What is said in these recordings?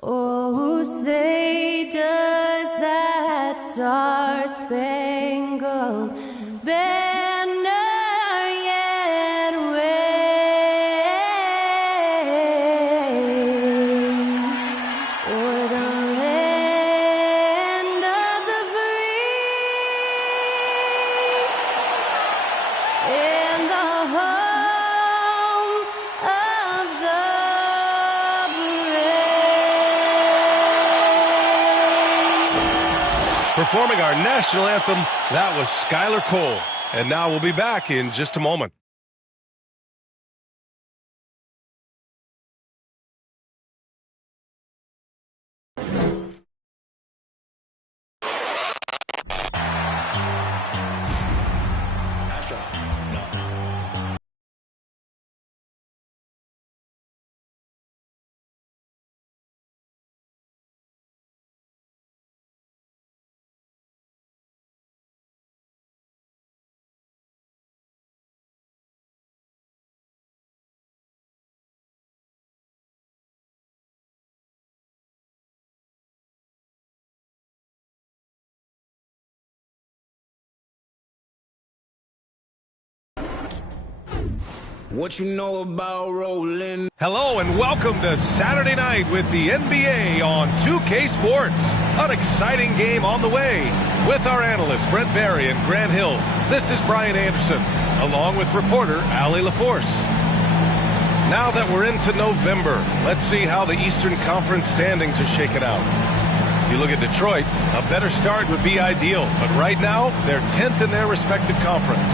Oh, say does that star-spangled banner yet wave o'er the land of the free and the home of the Performing our national anthem, that was Skylar Cole. And now we'll be back in just a moment. What you know about rolling? Hello and welcome to Saturday night with the NBA on 2K Sports. An exciting game on the way. With our analysts Brent Barry and Grant Hill, this is Brian Anderson, along with reporter Allie LaForce. Now that we're into November, let's see how the Eastern Conference standings are shaken out. If you look at Detroit, a better start would be ideal, but right now, they're 10th in their respective conference.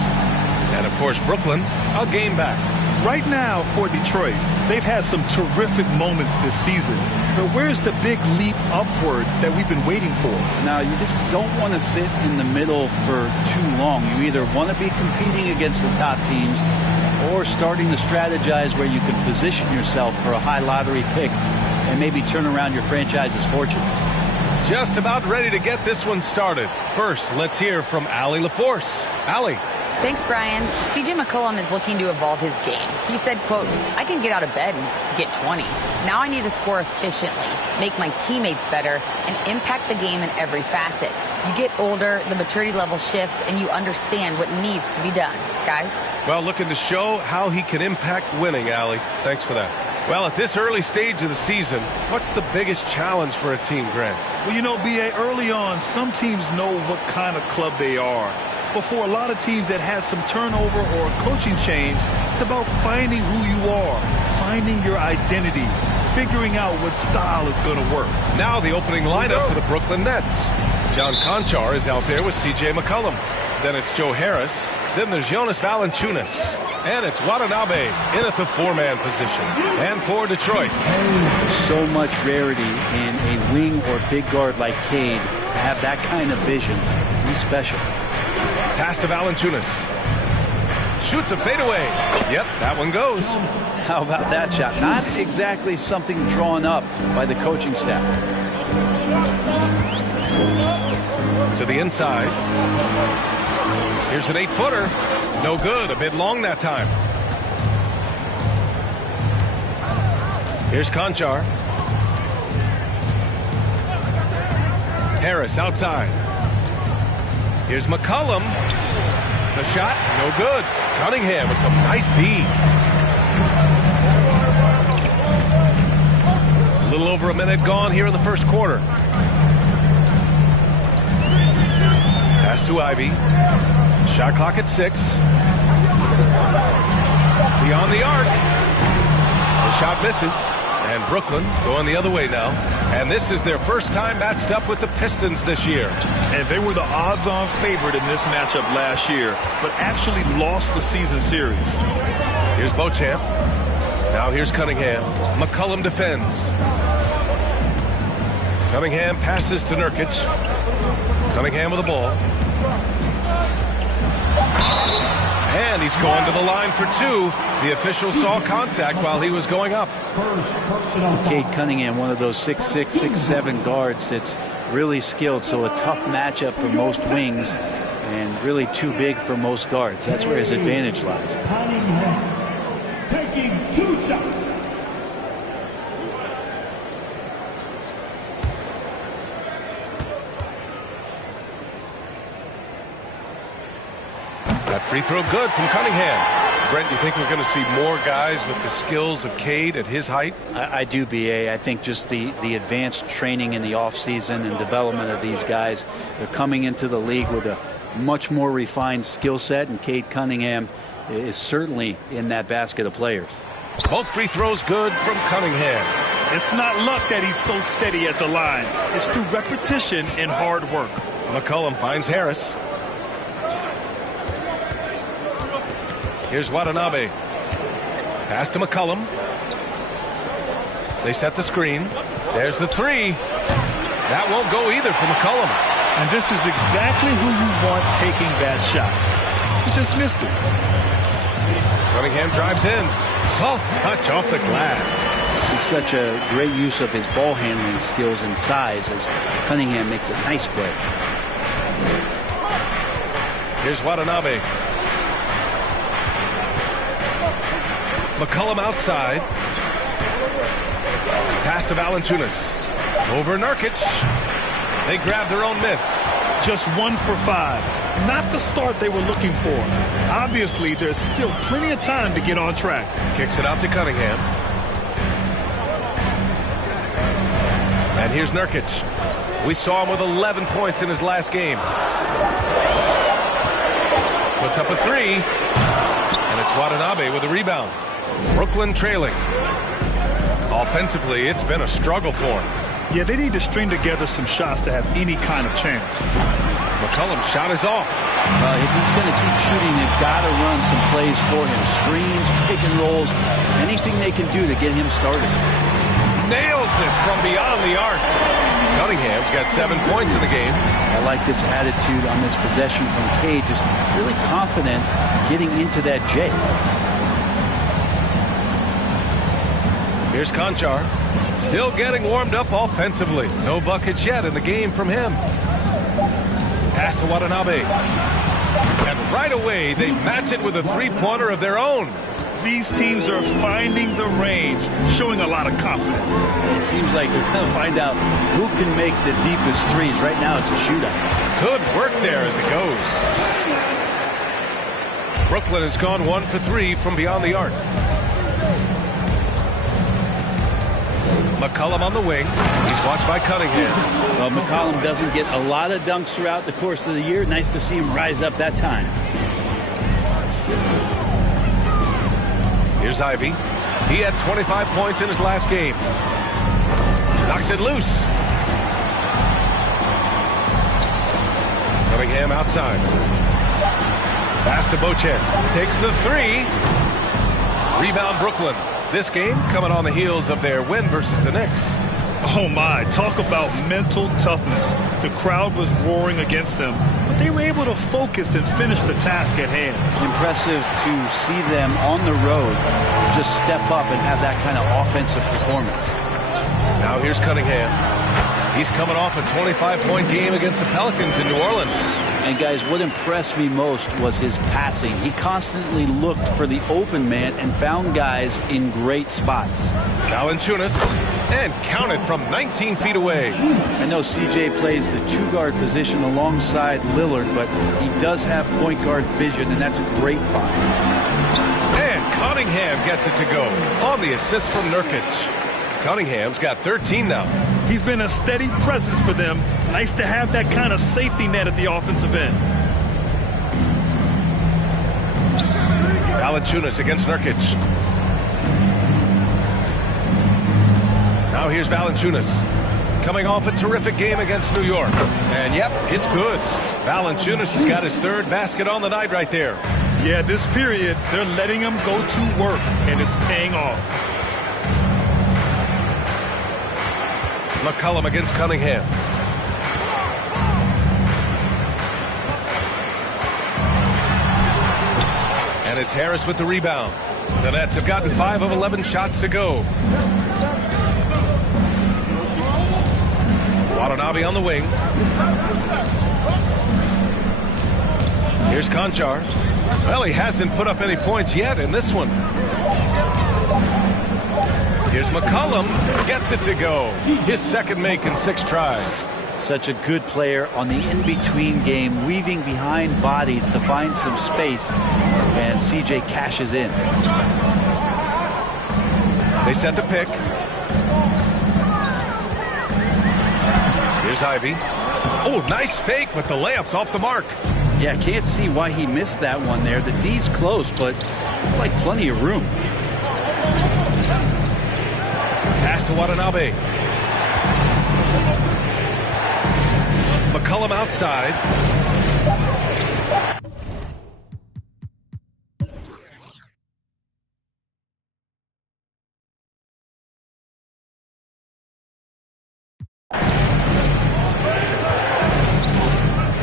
And of course, Brooklyn, a game back. Right now for Detroit, they've had some terrific moments this season. But where's the big leap upward that we've been waiting for? Now, you just don't want to sit in the middle for too long. You either want to be competing against the top teams or starting to strategize where you can position yourself for a high lottery pick and maybe turn around your franchise's fortunes. Just about ready to get this one started. First, let's hear from Allie LaForce. Allie. Thanks, Brian. C.J. McCollum is looking to evolve his game. He said, quote, I can get out of bed and get 20. Now I need to score efficiently, make my teammates better, and impact the game in every facet. You get older, the maturity level shifts, and you understand what needs to be done. Guys? Well, looking to show how he can impact winning, Allie. Thanks for that. Well, at this early stage of the season, what's the biggest challenge for a team, Grant? Well, you know, B.A., early on, some teams know what kind of club they are. But for a lot of teams that had some turnover or a coaching change, it's about finding who you are, finding your identity, figuring out what style is going to work. Now the opening lineup for the Brooklyn Nets. John Conchar is out there with C.J. McCollum. Then it's Joe Harris. Then there's Jonas Valanciunas. And it's Watanabe in at the four-man position. And for Detroit. So much rarity in a wing or big guard like Cade to have that kind of vision. He's special. Pass to Valanciunas. Shoots a fadeaway. Yep, that one goes. How about that shot? Not exactly something drawn up by the coaching staff. To the inside. Here's an 8-footer. No good. A bit long that time. Here's Conchar. Harris outside. Here's McCollum. The shot, no good. Cunningham with some nice D. A little over a minute gone here in the first quarter. Pass to Ivy. Shot clock at 6. Beyond the arc. The shot misses. And Brooklyn going the other way now. And this is their first time matched up with the Pistons this year. And they were the odds-on favorite in this matchup last year, but actually lost the season series. Here's Beauchamp. Now here's Cunningham. McCollum defends. Cunningham passes to Nurkic. Cunningham with the ball. And he's going to the line for 2. The official saw contact while he was going up. Cade Cunningham, one of those 6'6", 6'7" guards that's really skilled, so a tough matchup for most wings and really too big for most guards. That's where his advantage lies. Cunningham taking 2 shots. Free throw good from Cunningham. Brent, do you think we're going to see more guys with the skills of Cade at his height? I do, B.A. I think just the advanced training in the offseason and development of these guys, they're coming into the league with a much more refined skill set, and Cade Cunningham is certainly in that basket of players. Both free throws good from Cunningham. It's not luck that he's so steady at the line. It's through repetition and hard work. McCollum finds Harris. Here's Watanabe. Pass to McCollum. They set the screen. There's the three. That won't go either for McCollum. And this is exactly who you want taking that shot. He just missed it. Cunningham drives in. Soft touch off the glass. He's such a great use of his ball handling skills and size as Cunningham makes a nice play. Here's Watanabe. McCollum outside. Pass to Valanciunas. Over Nurkic. They grab their own miss. Just 1 for 5. Not the start they were looking for. Obviously, there's still plenty of time to get on track. Kicks it out to Cunningham. And here's Nurkic. We saw him with 11 points in his last game. Puts up a three. And it's Watanabe with a rebound. Brooklyn trailing. Offensively, it's been a struggle for him. Yeah, they need to string together some shots to have any kind of chance. McCollum's shot is off. If he's going to keep shooting, they've got to run some plays for him. Screens, pick and rolls, anything they can do to get him started. Nails it from beyond the arc. Cunningham's got 7 points in the game. I like this attitude on this possession from Cade, just really confident getting into that J. Here's Conchar. Still getting warmed up offensively. No buckets yet in the game from him. Pass to Watanabe. And right away, they match it with a three-pointer of their own. These teams are finding the range, showing a lot of confidence. It seems like they're going to find out who can make the deepest threes. Right now, it's a shootout. Good work there as it goes. Brooklyn has gone 1 for 3 from beyond the arc. McCollum on the wing. He's watched by Cunningham. Well, McCollum doesn't get a lot of dunks throughout the course of the year. Nice to see him rise up that time. Here's Ivy. He had 25 points in his last game. Knocks it loose. Cunningham outside. Pass to Bochet. Takes the three. Rebound Brooklyn. This game coming on the heels of their win versus the Knicks. Oh my, talk about mental toughness. The crowd was roaring against them, but they were able to focus and finish the task at hand. Impressive to see them on the road just step up and have that kind of offensive performance. Now here's Cunningham. He's coming off a 25-point game against the Pelicans in New Orleans. And guys, what impressed me most was his passing. He constantly looked for the open man and found guys in great spots. Valanciunas, and counted from 19 feet away. I know CJ plays the two-guard position alongside Lillard, but he does have point guard vision, and that's a great find. And Cunningham gets it to go on the assist from Nurkic. Cunningham's got 13 now. He's been a steady presence for them. Nice to have that kind of safety net at the offensive end. Valanciunas against Nurkic. Now here's Valanciunas. Coming off a terrific game against New York. And yep, it's good. Valanciunas has got his third basket on the night right there. Yeah, this period, they're letting him go to work, and it's paying off. McCollum against Cunningham. And it's Harris with the rebound. The Nets have gotten 5 of 11 shots to go. Watanabe on the wing. Here's Conchar. Well, he hasn't put up any points yet in this one. Here's McCollum. Gets it to go. His second make in 6 tries. Such a good player on the in-between game, weaving behind bodies to find some space, and CJ cashes in. They set the pick. Here's Ivy. Oh, nice fake, but the layup's off the mark. Yeah, can't see why he missed that one there. The D's close, but like plenty of room. Pass to Watanabe. McCollum outside.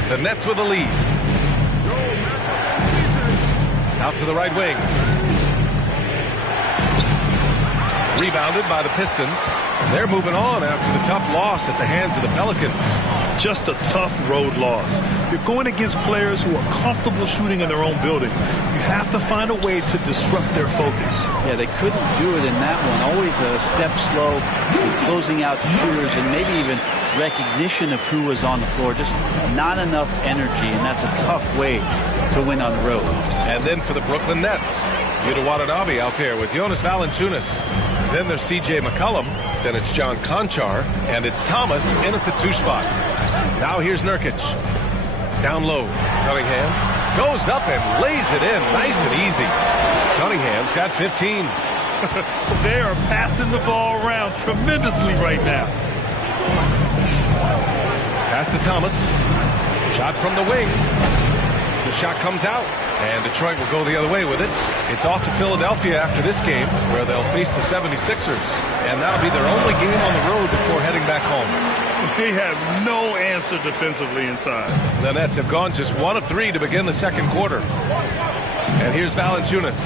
The Nets with the lead. Out to the right wing. Rebounded by the Pistons. They're moving on after the tough loss at the hands of the Pelicans. Just a tough road loss. You're going against players who are comfortable shooting in their own building. You have to find a way to disrupt their focus. Yeah, they couldn't do it in that one. Always a step slow, closing out the shooters, and maybe even recognition of who was on the floor. Just not enough energy, and that's a tough way to win on the road. And then for the Brooklyn Nets, Yuta Watanabe out there with Jonas Valanciunas. Then there's C.J. McCollum. Then it's John Conchar. And it's Thomas in at the 2 spot. Now here's Nurkic. Down low. Cunningham goes up and lays it in nice and easy. Cunningham's got 15. They are passing the ball around tremendously right now. Pass to Thomas. Shot from the wing. The shot comes out, and Detroit will go the other way with it. It's off to Philadelphia after this game, where they'll face the 76ers. And that'll be their only game on the road before heading back home. They have no answer defensively inside. The Nets have gone just 1 of 3 to begin the second quarter. And here's Valanciunas.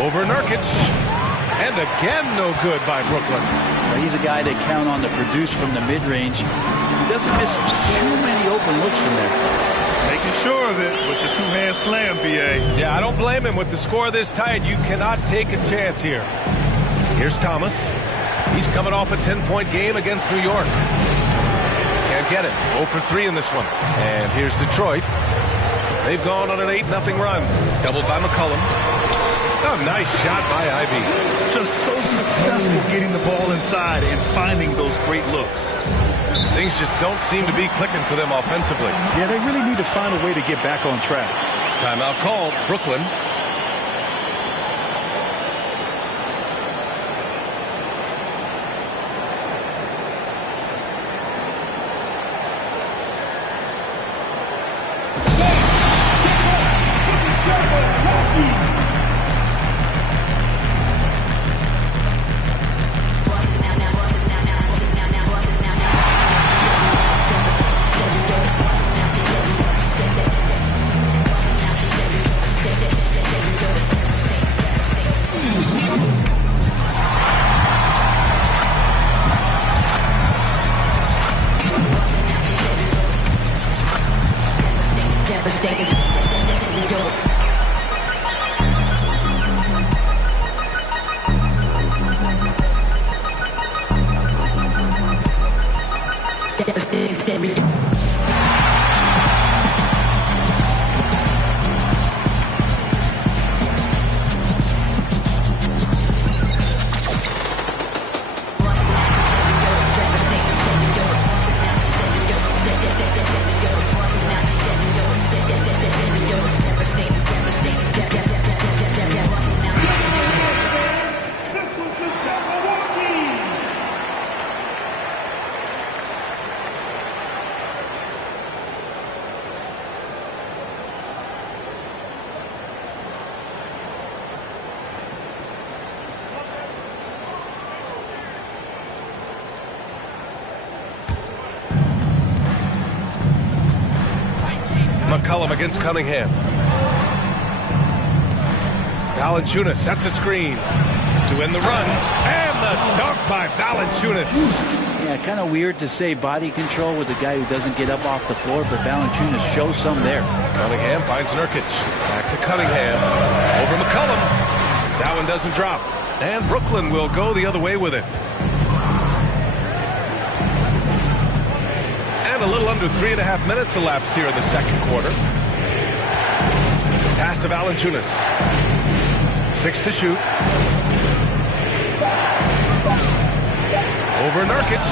Over Nurkic. And again, no good by Brooklyn. He's a guy they count on to produce from the mid-range. He doesn't miss too many open looks from there. Making sure of it with the two-hand slam, B.A. Yeah, I don't blame him. With the score this tight, you cannot take a chance here. Here's Thomas. He's coming off a 10-point game against New York. Can't get it. 0 for 3 in this one. And here's Detroit. They've gone on an 8-0 run. Doubled by McCollum. Oh, nice shot by Ivy. Just so successful getting the ball inside and finding those great looks. Things just don't seem to be clicking for them offensively. Yeah, they really need to find a way to get back on track. Timeout called. Brooklyn. McCollum against Cunningham. Valanciunas sets a screen to end the run. And the dunk by Valanciunas. Yeah, kind of weird to say body control with a guy who doesn't get up off the floor, but Valanciunas shows some there. Cunningham finds Nurkic. Back to Cunningham. Over McCollum. That one doesn't drop. And Brooklyn will go the other way with it. And a under 3.5 minutes elapsed here in the second quarter. Pass to Valanciunas. 6 to shoot. Over Nurkic.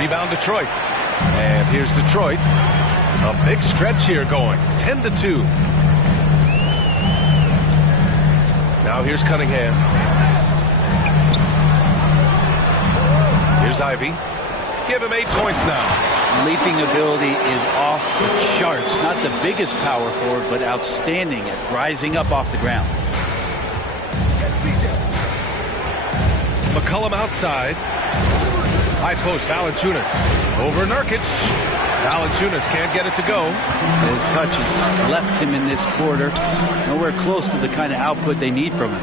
Rebound Detroit. And here's Detroit. A big stretch here going. 10-2. Now here's Cunningham. Here's Ivy. Give him 8 points now. Leaping ability is off the charts. Not the biggest power forward, but outstanding at rising up off the ground. McCollum outside. High post, Valanciunas. Over Nurkic. Valanciunas can't get it to go. His touches left him in this quarter. Nowhere close to the kind of output they need from him.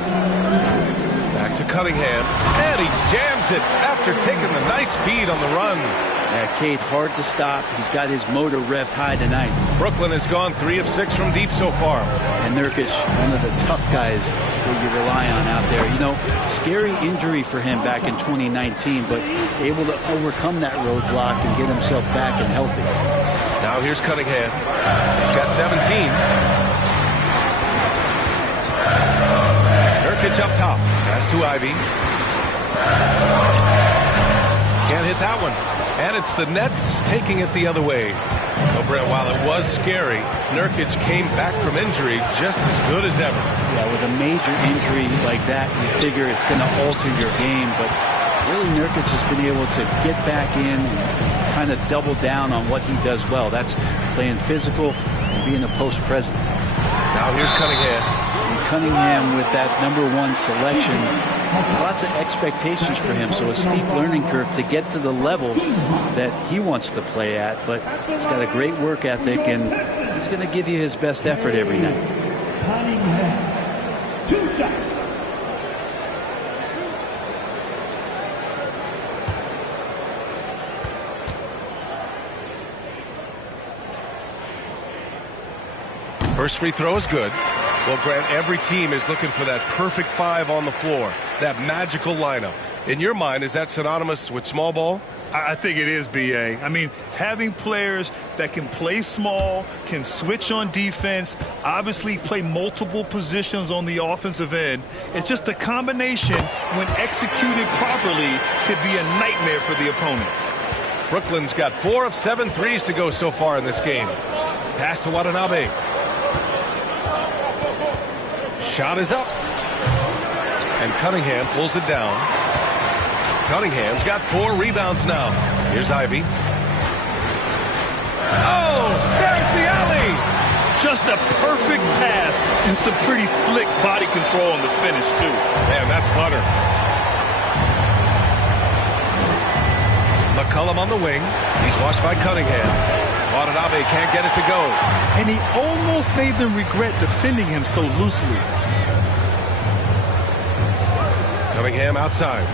Back to Cunningham. And he jams it after taking the nice feed on the run. Yeah, Cade, hard to stop. He's got his motor revved high tonight. Brooklyn has gone 3 of 6 from deep so far. And Nurkic, one of the tough guys that you rely on out there. You know, scary injury for him back in 2019, but able to overcome that roadblock and get himself back and healthy. Now here's Cunningham. He's got 17. Nurkic up top. Pass to Ivy. Can't hit that one. And it's the Nets taking it the other way. So, Brent, while it was scary, Nurkic came back from injury just as good as ever. Yeah, with a major injury like that, you figure it's going to alter your game. But really, Nurkic has been able to get back in and kind of double down on what he does well. That's playing physical and being a post presence. Now here's Cunningham. And Cunningham with that #1 selection. Lots of expectations for him, so a steep learning curve to get to the level that he wants to play at. But he's got a great work ethic, and he's going to give you his best effort every night. 2 shots. First free throw is good. Well, Grant, every team is looking for that perfect 5 on the floor, that magical lineup. In your mind, is that synonymous with small ball? I think it is, B.A. I mean, having players that can play small, can switch on defense, obviously play multiple positions on the offensive end. It's just a combination, when executed properly, could be a nightmare for the opponent. Brooklyn's got 4 of 7 threes to go so far in this game. Pass to Watanabe. Shot is up. And Cunningham pulls it down. Cunningham's got 4 rebounds now. Here's Ivy. Oh, there's the alley. Just a perfect pass and some pretty slick body control on the finish, too. Man, that's butter. McCollum on the wing. He's watched by Cunningham. Watanabe can't get it to go. And he almost made them regret defending him so loosely. Cunningham outside.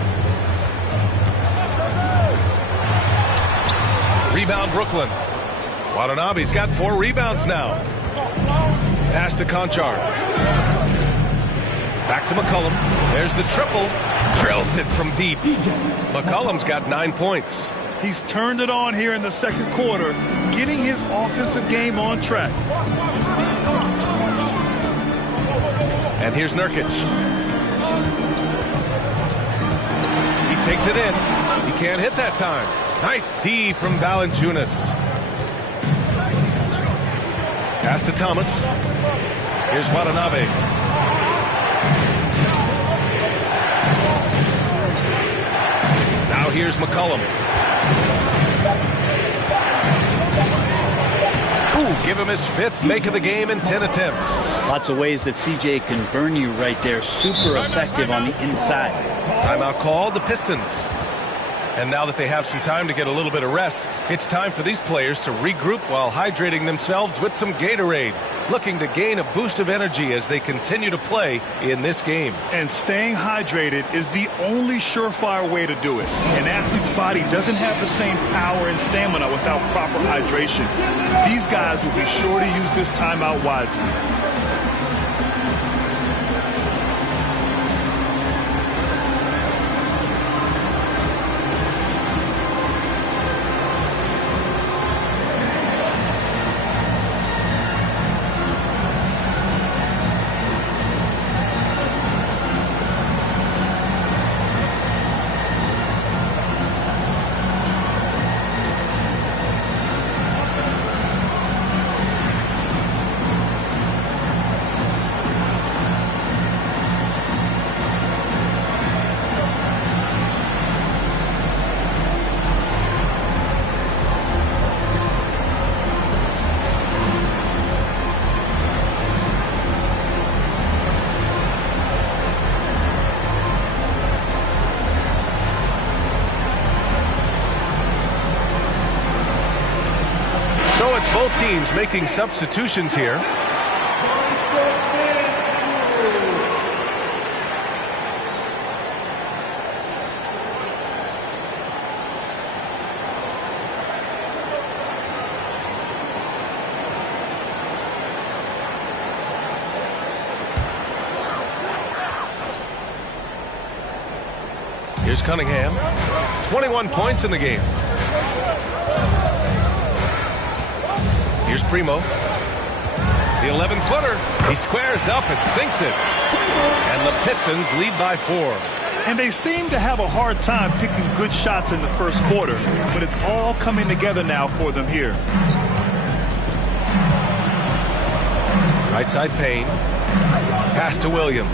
Rebound Brooklyn. Watanabe's got 4 rebounds now. Pass to Conchar. Back to McCollum. There's the triple. Drills it from deep. McCollum's got 9 points. He's turned it on here in the second quarter, getting his offensive game on track. And here's Nurkic. He takes it in. He can't hit that time. Nice D from Valanciunas. Pass to Thomas. Here's Watanabe. Now here's McCollum. Ooh, give him his 5th make of the game in 10 attempts. Lots of ways that CJ can burn you right there. Super effective on the inside. Timeout called, the Pistons. And now that they have some time to get a little bit of rest, it's time for these players to regroup while hydrating themselves with some Gatorade, looking to gain a boost of energy as they continue to play in this game. And staying hydrated is the only surefire way to do it. An athlete's body doesn't have the same power and stamina without proper hydration. These guys will be sure to use this timeout wisely. Both teams making substitutions here. Here's Cunningham. 21 points in the game. Here's Primo. The 11-footer. He squares up and sinks it. And the Pistons lead by 4. And they seem to have a hard time picking good shots in the first quarter, but it's all coming together now for them here. Right side Payne. Pass to Williams.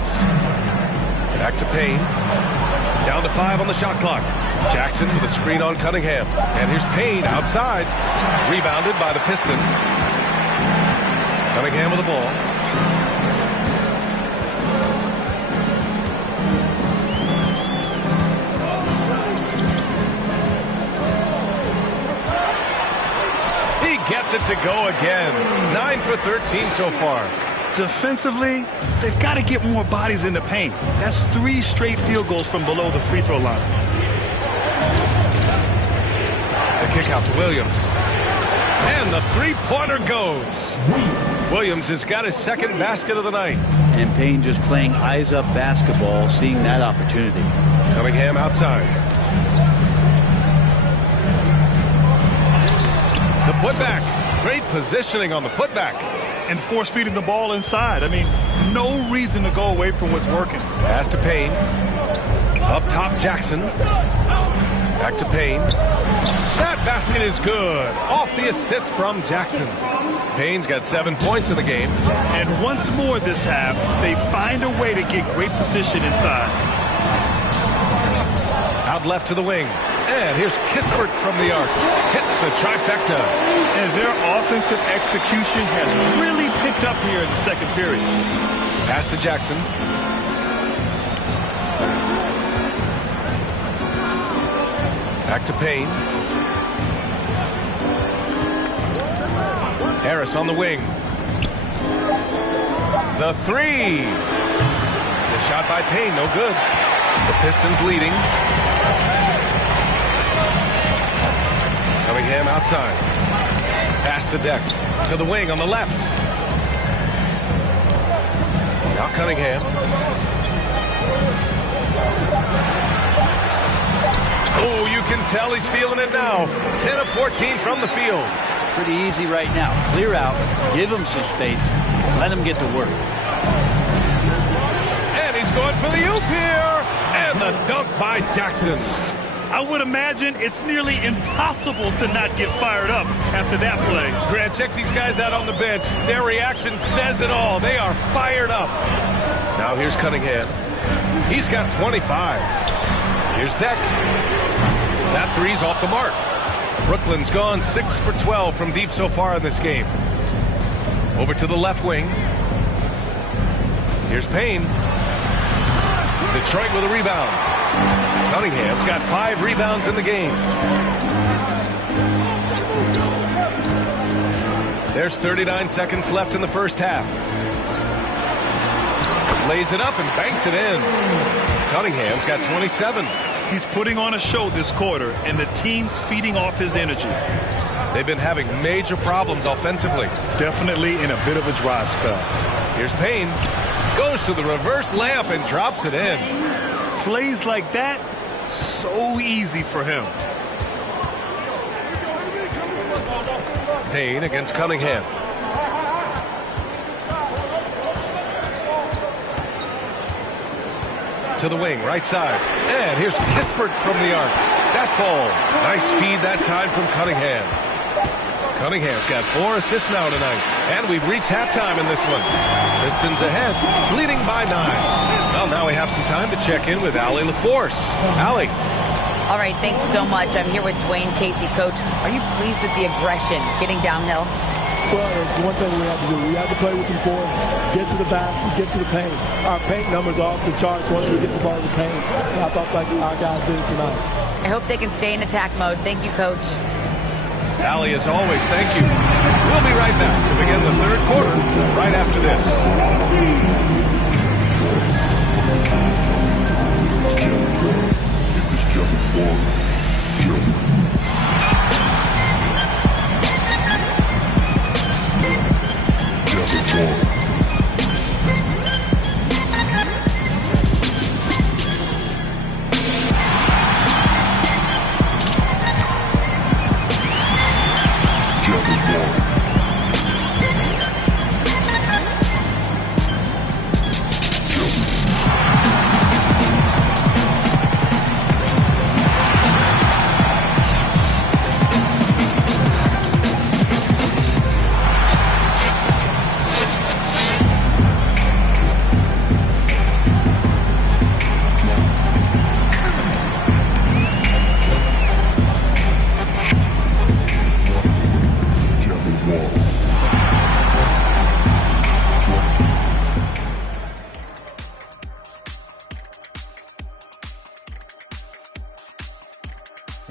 Back to Payne. Down to 5 on the shot clock. Jackson with a screen on Cunningham. And here's Payne outside. Rebounded by the Pistons. Cunningham with the ball. He gets it to go again. 9 for 13 so far. Defensively, they've got to get more bodies in the paint. That's 3 straight field goals from below the free throw line. The kick out to Williams. And the three-pointer goes. Williams has got his second basket of the night. And Payne just playing eyes-up basketball, seeing that opportunity. Cunningham outside. The putback. Great positioning on the putback. And force feeding the ball inside. I mean, no reason to go away from what's working. Pass to Payne. Up top, Jackson. Back to Payne. That basket is good. Off the assist from Jackson. Payne's got 7 points in the game. And once more this half, they find a way to get great position inside. Out left to the wing. And here's Kispert from the arc. Hits the trifecta. And their offensive execution has really picked up here in the second period. Pass to Jackson. Back to Payne. Harris on the wing. The three. The shot by Payne, no good. The Pistons leading. Cunningham outside. Pass to Deck. To the wing on the left. Now Cunningham. Oh, you can tell he's feeling it now. 10 of 14 from the field. Pretty easy right now. Clear out, give him some space, let him get to work. And he's going for the oop here. And the dunk by Jackson. I would imagine it's nearly impossible to not get fired up after that play. Grant, check these guys out on the bench. Their reaction says it all. They are fired up. Now here's Cunningham. He's got 25. Here's Deck. That three's off the mark. Brooklyn's gone 6 for 12 from deep so far in this game. Over to the left wing. Here's Payne. Detroit with a rebound. Cunningham's got 5 rebounds in the game. There's 39 seconds left in the first half. Lays it up and banks it in. Cunningham's got 27. He's putting on a show this quarter, and the team's feeding off his energy. They've been having major problems offensively. Definitely in a bit of a dry spell. Here's Payne. Goes to the reverse layup and drops it in. Plays like that, so easy for him. Payne against Cunningham. To the wing, right side. And here's Kispert from the arc. That falls. Nice feed that time from Cunningham. Cunningham's got 4 assists now tonight. And we've reached halftime in this one. Pistons ahead, leading by 9. Well, now we have some time to check in with Allie LaForce. Allie. All right, thanks so much. I'm here with Dwayne Casey. Coach, are you pleased with the aggression getting downhill? Well, it's one thing we have to do. We have to play with some force, get to the basket, get to the paint. Our paint numbers are off the charts once we get the ball to the paint. And I thought like our guys did it tonight. I hope they can stay in attack mode. Thank you, Coach. Allie, as always, thank you. We'll be right back to begin the third quarter right after this.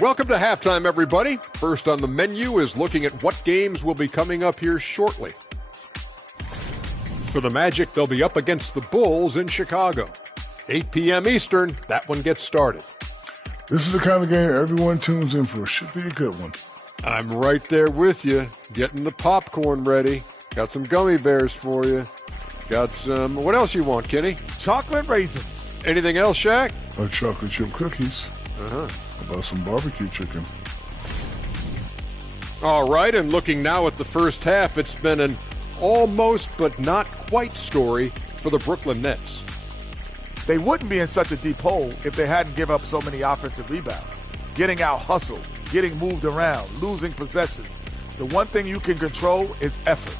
Welcome to halftime, everybody. First on the menu is looking at what games will be coming up here shortly. For the Magic, they'll be up against the Bulls in Chicago. 8 p.m. Eastern, that one gets started. This is the kind of game everyone tunes in for. Should be a good one. I'm right there with you, getting the popcorn ready. Got some gummy bears for you. Got some, what else you want, Kenny? Chocolate raisins. Anything else, Shaq? Chocolate chip cookies. Uh-huh. How about some barbecue chicken? All right, and looking now at the first half, it's been an almost but not quite story for the Brooklyn Nets. They wouldn't be in such a deep hole if they hadn't given up so many offensive rebounds. Getting out hustled, getting moved around, losing possessions. The one thing you can control is effort.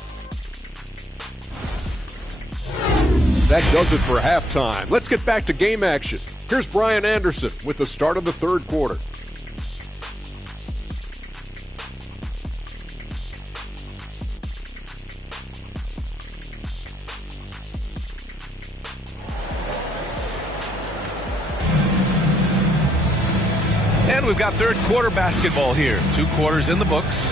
That does it for halftime. Let's get back to game action. Here's Brian Anderson with the start of the third quarter. And we've got third quarter basketball here. 2 quarters in the books.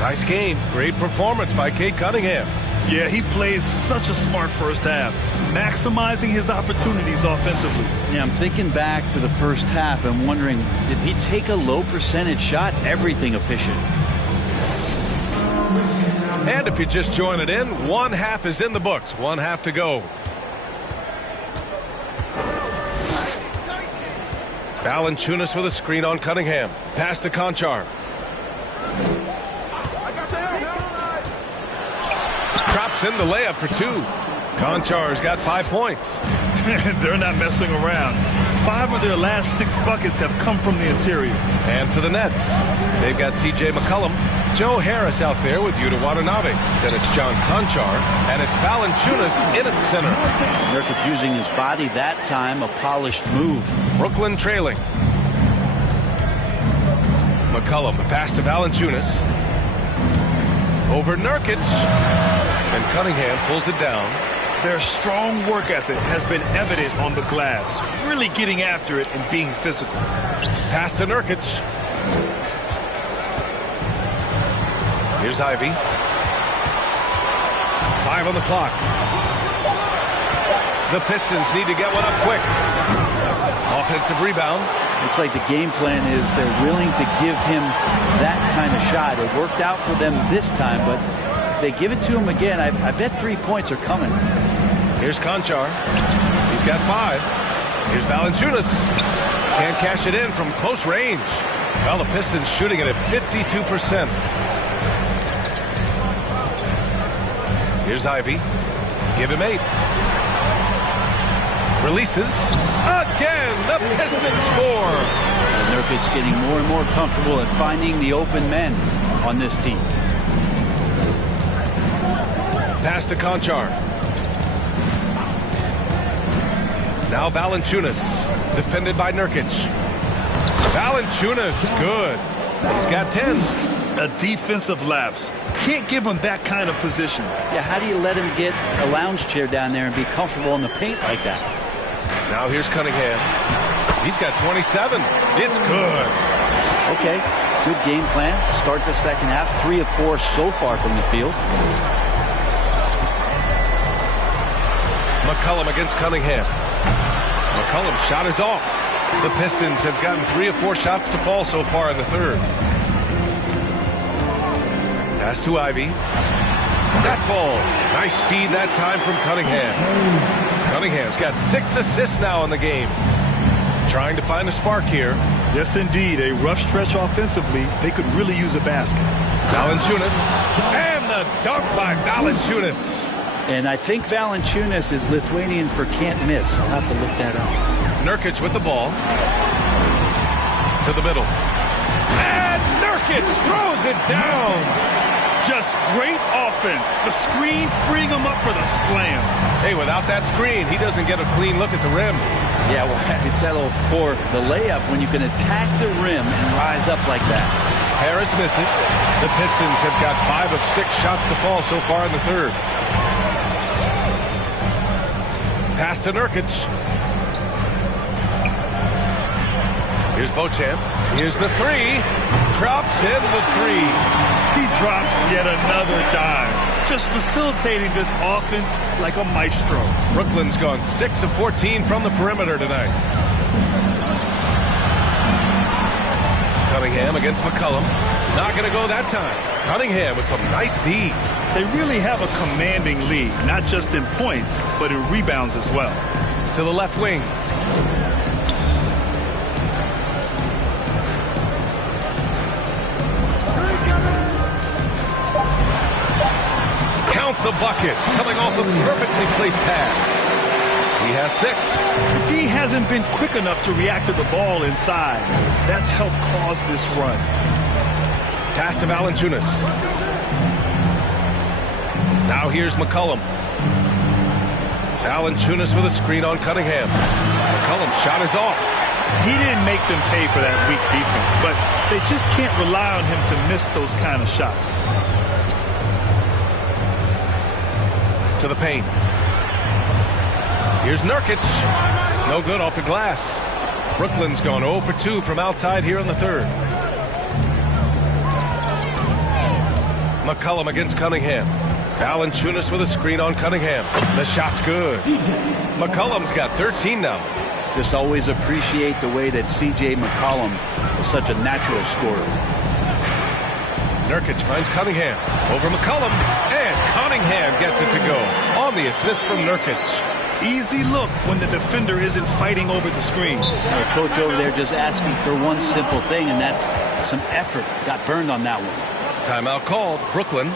Nice game. Great performance by Cade Cunningham. Yeah, he plays such a smart first half, maximizing his opportunities offensively. Yeah, I'm thinking back to the first half and wondering, did he take a low percentage shot? Everything efficient. And if you're just joining in, 1 half is in the books. 1 half to go. Valanciunas with a screen on Cunningham. Pass to Conchar. Drops in the layup for 2. Conchar's got 5 points. They're not messing around. 5 of their last 6 buckets have come from the interior. And for the Nets, they've got C.J. McCollum, Joe Harris out there with Yuta Watanabe. Then it's John Conchar, and it's Valanciunas in at center. Nurkic using his body that time, a polished move. Brooklyn trailing. McCollum, a pass to Valanciunas. Over Nurkic. And Cunningham pulls it down. Their strong work ethic has been evident on the glass, really getting after it and being physical. Pass to Nurkic. Here's Ivy. 5 on the clock. The Pistons need to get one up quick. Offensive rebound. Looks like the game plan is they're willing to give him that kind of shot. It worked out for them this time, but if they give it to him again, I bet 3 points are coming. Here's Conchar. He's got 5. Here's Valanciunas. Can't cash it in from close range. Well, the Pistons shooting it at 52%. Here's Ivy. Give him 8. Releases. Again, the Pistons score. Nurkic getting more and more comfortable at finding the open men on this team. Pass to Conchar. Now Valanciunas, defended by Nurkic. Valanciunas, good. He's got 10. A defensive lapse. Can't give him that kind of position. Yeah, how do you let him get a lounge chair down there and be comfortable in the paint like that? Now here's Cunningham. He's got 27. It's good. Okay, Good game plan. Start the second half. 3 of 4 so far from the field. McCollum against Cunningham. McCollum's shot is off. The Pistons have gotten 3 of 4 shots to fall so far in the third. Pass to Ivy. That falls. Nice feed that time from Cunningham. Cunningham's got 6 assists now in the game. Trying to find a spark here. Yes, indeed. A rough stretch offensively. They could really use a basket. Valanciunas. And the dunk by Valanciunas. And I think Valanciunas is Lithuanian for can't miss. I'll have to look that up. Nurkic with the ball. To the middle. And Nurkic throws it down. Just great offense. The screen freeing him up for the slam. Hey, without that screen, he doesn't get a clean look at the rim. Yeah, well, I settle for the layup when you can attack the rim and rise up like that. Harris misses. The Pistons have got 5 of 6 shots to fall so far in the third. Pass to Nurkic. Here's Beauchamp. Here's the 3. Drops in the 3. He drops yet another dime. Just facilitating this offense like a maestro. Brooklyn's gone 6 of 14 from the perimeter tonight. Cunningham against McCollum. Not going to go that time. Cunningham with some nice D. They really have a commanding lead, not just in points, but in rebounds as well. To the left wing. Count the bucket. Coming off a perfectly placed pass. He has 6. D hasn't been quick enough to react to the ball inside. That's helped cause this run. Pass to Valanciunas. Now here's McCollum. Valanciunas with a screen on Cunningham. McCollum's shot is off. He didn't make them pay for that weak defense, but they just can't rely on him to miss those kind of shots. To the paint. Here's Nurkic. No good off the glass. Brooklyn's gone 0 for 2 from outside here in the third. McCollum against Cunningham. Valanciunas with a screen on Cunningham. The shot's good. McCollum's got 13 now. Just always appreciate the way that C.J. McCollum is such a natural scorer. Nurkic finds Cunningham. Over McCollum. And Cunningham gets it to go. On the assist from Nurkic. Easy look when the defender isn't fighting over the screen. The coach over there just asking for one simple thing, and that's some effort. Got burned on that one. Timeout called. Brooklyn.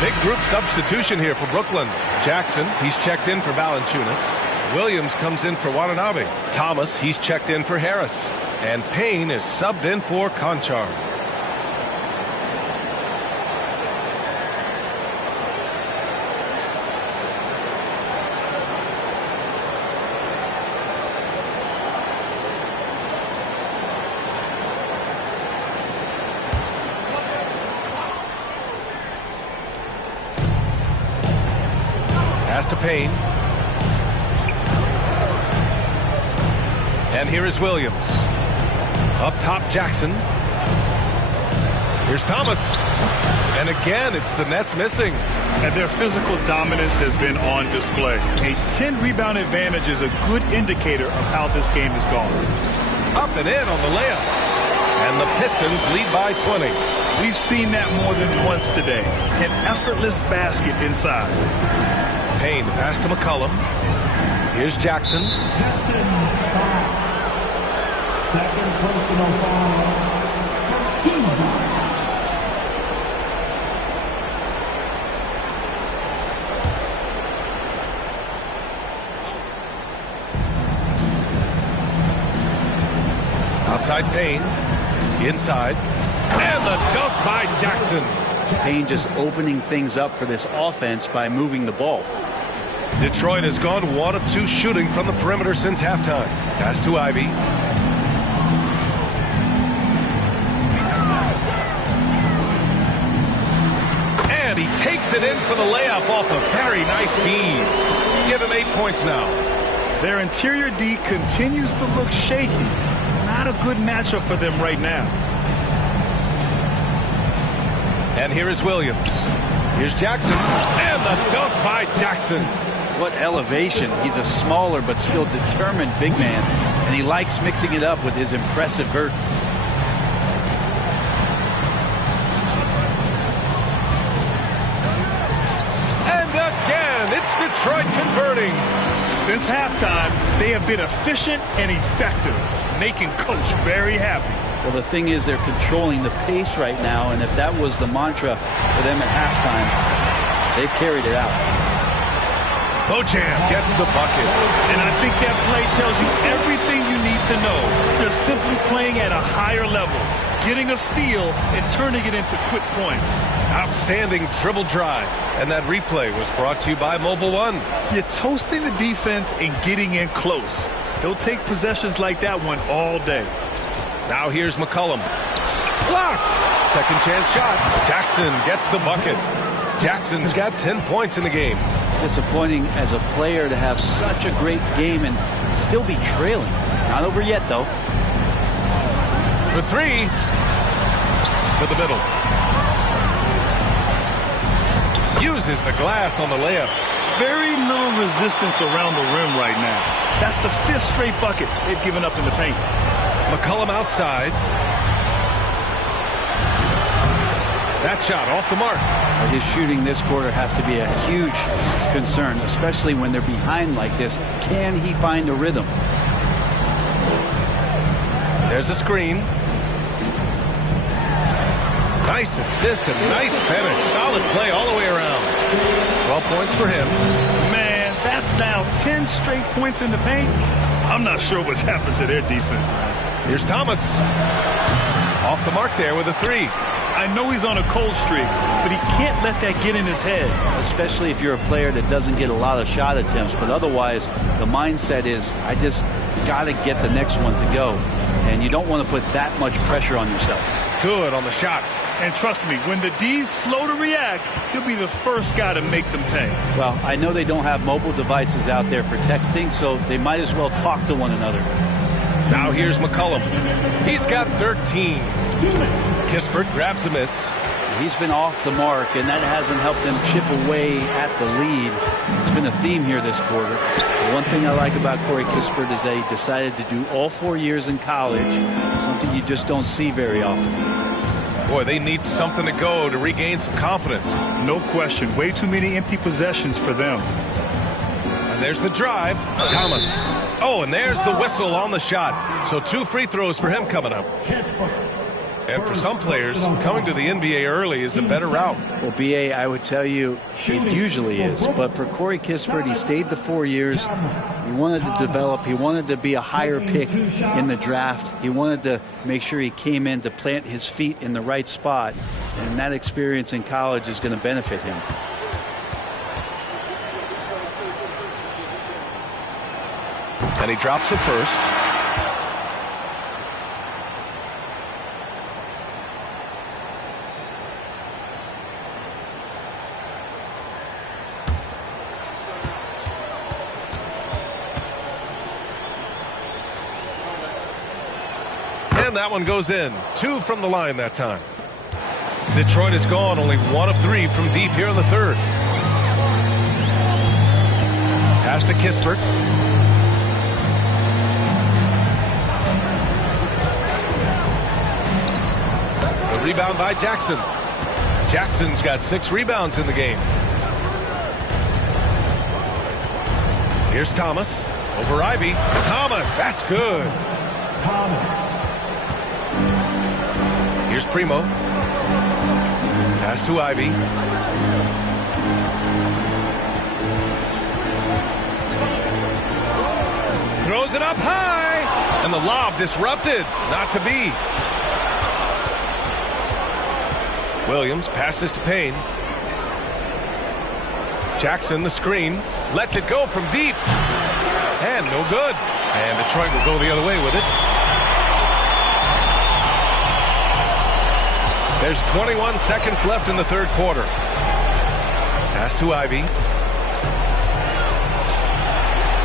Big group substitution here for Brooklyn. Jackson, he's checked in for Valanciunas. Williams comes in for Watanabe. Thomas, he's checked in for Harris. And Payne is subbed in for Conchar. Pass to Payne. And here is Williams. Up top, Jackson. Here's Thomas. And again, it's the Nets missing. And their physical dominance has been on display. A 10-rebound advantage is a good indicator of how this game has gone. Up and in on the layup. And the Pistons lead by 20. We've seen that more than once today. An effortless basket inside. Payne, the pass to McCollum. Here's Jackson. Second personal foul. Outside Payne. Inside. And the dunk by Jackson. Payne just opening things up for this offense by moving the ball. Detroit has gone 1 of 2 shooting from the perimeter since halftime. Pass to Ivy. And he takes it in for the layup off a very nice feed. Give him 8 points now. Their interior D continues to look shaky. Not a good matchup for them right now. And here is Williams. Here's Jackson. And the dunk by Jackson. What elevation. He's a smaller but still determined big man. And he likes mixing it up with his impressive vert. And again, it's Detroit converting. Since halftime, they have been efficient and effective, making Coach very happy. Well, the thing is, they're controlling the pace right now, and if that was the mantra for them at halftime, they've carried it out. Bojan gets the bucket. And I think that play tells you everything you need to know. They're simply playing at a higher level, getting a steal and turning it into quick points. Outstanding dribble drive. And that replay was brought to you by Mobile One. You're toasting the defense and getting in close. They'll take possessions like that one all day. Now here's McCollum. Blocked. Second chance shot. Jackson gets the bucket. Jackson's got 10 points in the game. Disappointing as a player to have such a great game and still be trailing. Not over yet, though. For 3. To the middle. Uses the glass on the layup. Very little resistance around the rim right now. That's the 5th straight bucket they've given up in the paint. McCollum outside. That shot off the mark. His shooting this quarter has to be a huge concern, especially when they're behind like this. Can he find a rhythm? There's a screen. Nice assist and nice finish. Solid play all the way around. 12 points for him. Man, that's now 10 straight points in the paint. I'm not sure what's happened to their defense. Here's Thomas. Off the mark there with a 3. I know he's on a cold streak, but he can't let that get in his head. Especially if you're a player that doesn't get a lot of shot attempts. But otherwise, the mindset is, I just got to get the next one to go. And you don't want to put that much pressure on yourself. Good on the shot. And trust me, when the D's slow to react, he'll be the first guy to make them pay. Well, I know they don't have mobile devices out there for texting, so they might as well talk to one another. Now here's McCollum. He's got 13. Kispert grabs a miss. He's been off the mark, and that hasn't helped them chip away at the lead. It's been a theme here this quarter. The one thing I like about Corey Kispert is that he decided to do all 4 years in college, something you just don't see very often. Boy, they need something to go to regain some confidence. No question. Way too many empty possessions for them. And there's the drive. Thomas. Oh, and there's the whistle on the shot. So 2 free throws for him coming up. And for some players, coming to the NBA early is a better route. Well, B.A., I would tell you it usually is. But for Corey Kispert, he stayed the 4 years. He wanted to develop. He wanted to be a higher pick in the draft. He wanted to make sure he came in to plant his feet in the right spot. And that experience in college is going to benefit him. And he drops it first. And that one goes in. 2 from the line that time. Detroit is gone, only 1 of 3 from deep here in the third. Pass to Kispert. The rebound by Jackson. Jackson's got 6 rebounds in the game. Here's Thomas over Ivy. Thomas, that's good. Thomas. Here's Primo. Pass to Ivy. Throws it up high. And the lob disrupted. Not to be. Williams passes to Payne. Jackson, the screen. Lets it go from deep. And no good. And Detroit will go the other way with it. There's 21 seconds left in the third quarter. Pass to Ivy.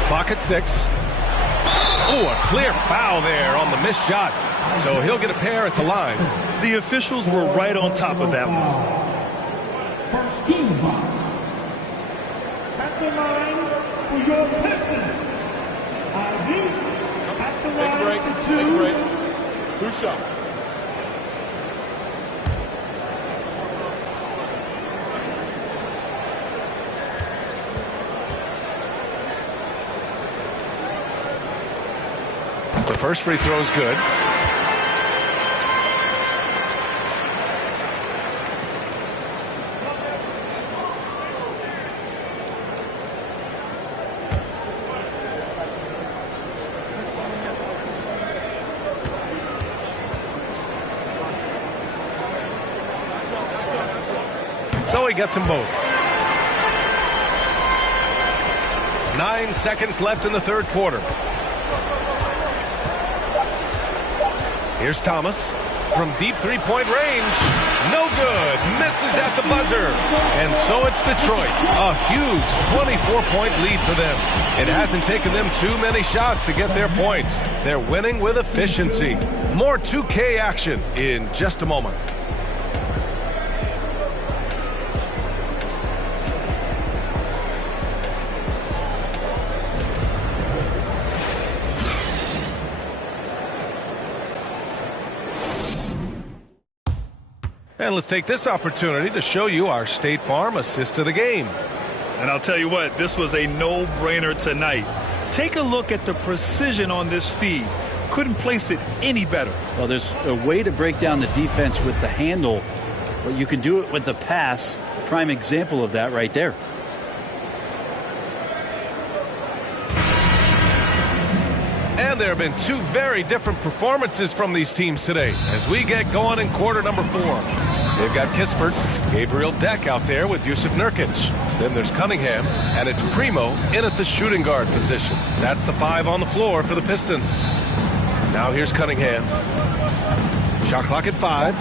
Clock at 6. Oh, a clear foul there on the missed shot. So he'll get a pair at the line. The officials were right on top of that one. First team foul. At the line for your Pistons. Ivy at the line for 2. Take a break. 2 shots. The first free throw is good. So he gets them both. 9 seconds left in the third quarter. Here's Thomas from deep three-point range. No good. Misses at the buzzer. And so it's Detroit. A huge 24-point lead for them. It hasn't taken them too many shots to get their points. They're winning with efficiency. More 2K action in just a moment. And let's take this opportunity to show you our State Farm assist of the game. And I'll tell you what, this was a no-brainer tonight. Take a look at the precision on this feed. Couldn't place it any better. Well, there's a way to break down the defense with the handle, but you can do it with the pass. Prime example of that right there. And there have been 2 very different performances from these teams today as we get going in quarter number 4. They've got Kispert, Gabriel Deck out there with Yusuf Nurkic. Then there's Cunningham, and it's Primo in at the shooting guard position. That's the 5 on the floor for the Pistons. Now here's Cunningham. Shot clock at 5.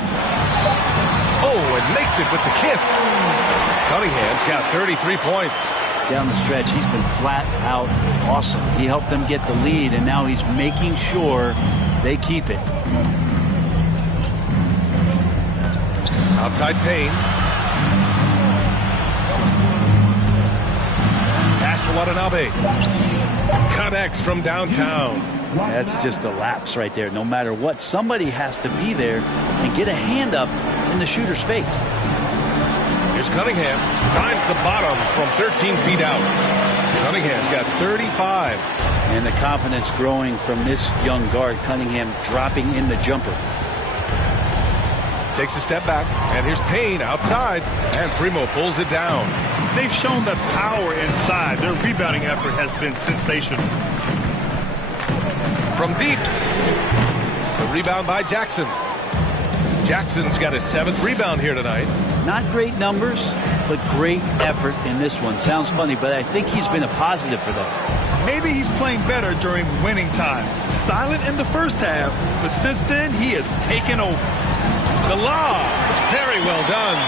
Oh, and makes it with the kiss. Cunningham's got 33 points. Down the stretch, he's been flat out awesome. He helped them get the lead, and now he's making sure they keep it. Outside Payne. Pass to Watanabe. Connects from downtown. That's just a lapse right there. No matter what, somebody has to be there and get a hand up in the shooter's face. Here's Cunningham. Finds the bottom from 13 feet out. Cunningham's got 35. And the confidence growing from this young guard. Cunningham dropping in the jumper. Takes a step back, and here's Payne outside, and Primo pulls it down. They've shown the power inside. Their rebounding effort has been sensational. From deep, the rebound by Jackson. Jackson's got his 7th rebound here tonight. Not great numbers, but great effort in this one. Sounds funny, but I think he's been a positive for them. Maybe he's playing better during winning time. Silent in the first half, but since then, he has taken over. The lob, very well done.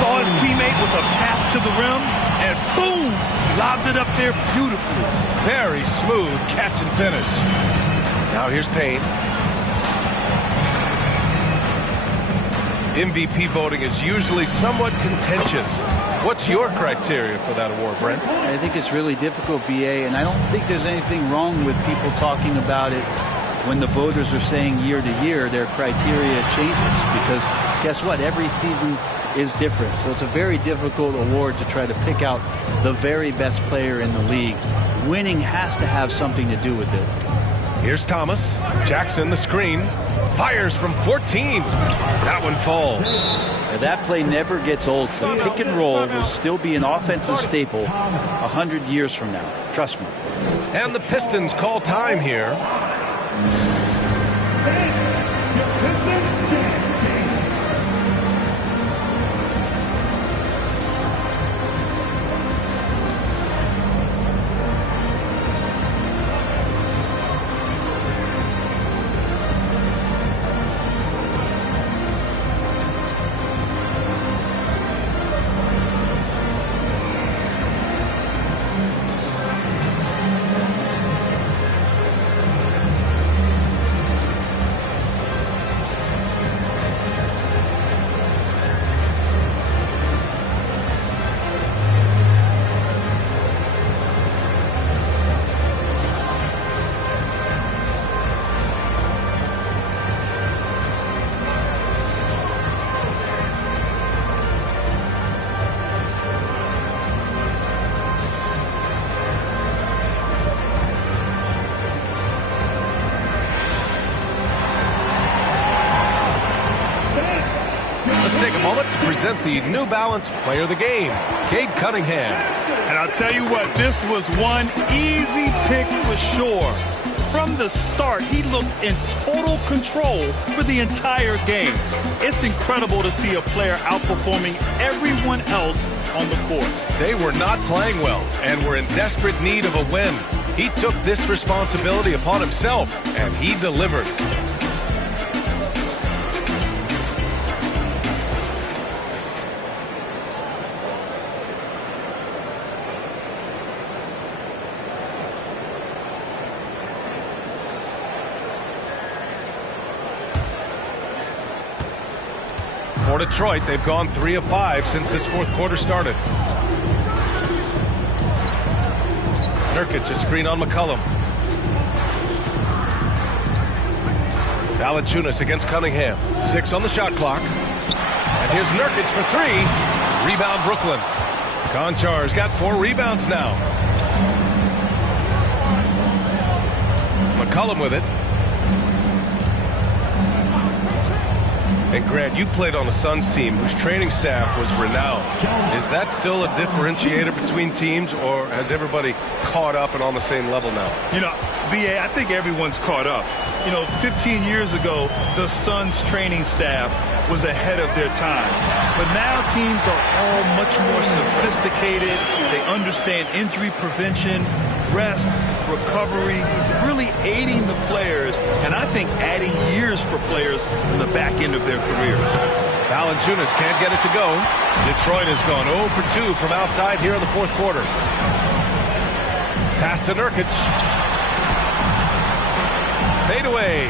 Saw his teammate with a path to the rim, and boom, lobbed it up there beautifully. Very smooth catch and finish. Now here's Payne. MVP voting is usually somewhat contentious. What's your criteria for that award, Brent? I think it's really difficult, BA, and I don't think there's anything wrong with people talking about it when the voters are saying year to year their criteria changes, because guess what? Every season is different. So it's a very difficult award to try to pick out the very best player in the league. Winning has to have something to do with it. Here's Thomas. Jackson, the screen. Fires from 14. That one falls. Now, that play never gets old. The pick and roll will still be an offensive staple 100 years from now. Trust me. And the Pistons call time here. Present the New Balance Player of the Game, Cade Cunningham. And I'll tell you what, this was one easy pick for sure. From the start, he looked in total control for the entire game. It's incredible to see a player outperforming everyone else on the court. They were not playing well and were in desperate need of a win. He took this responsibility upon himself, and he delivered. For Detroit, they've gone 3 of 5 since this fourth quarter started. Nurkic, a screen on McCollum. Valanciunas against Cunningham. 6 on the shot clock. And here's Nurkic for 3. Rebound Brooklyn. Konchar's got 4 rebounds now. McCollum with it. And Grant, you played on a Suns team whose training staff was renowned. Is that still a differentiator between teams, or has everybody caught up and on the same level now? You know, BA, I think everyone's caught up. You know, 15 years ago, the Suns training staff was ahead of their time. But now teams are all much more sophisticated. They understand injury prevention, rest, recovery, really aiding the players, and I think adding years for players in the back end of their careers. Valanciunas can't get it to go. Detroit has gone 0 for 2 from outside here in the fourth quarter. Pass to Nurkic. Fade away.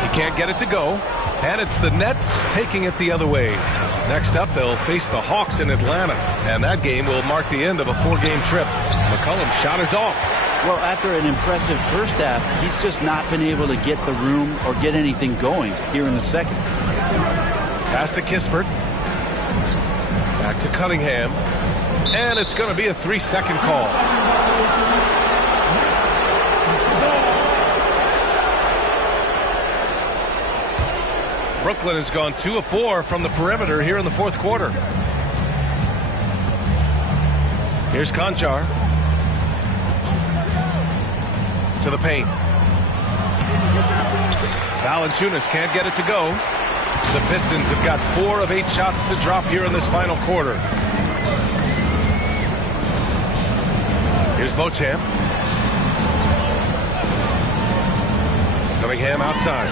He can't get it to go. And it's the Nets taking it the other way. Next up, they'll face the Hawks in Atlanta. And that game will mark the end of a 4-game trip. McCollum's shot is off. Well, after an impressive first half, he's just not been able to get the room or get anything going here in the second. Pass to Kispert. Back to Cunningham. And it's going to be a 3-second call. Brooklyn has gone 2 of 4 from the perimeter here in the fourth quarter. Here's Konchar. To the paint. Valanciunas can't get it to go. The Pistons have got 4 of 8 shots to drop here in this final quarter. Here's Beauchamp. Cunningham outside.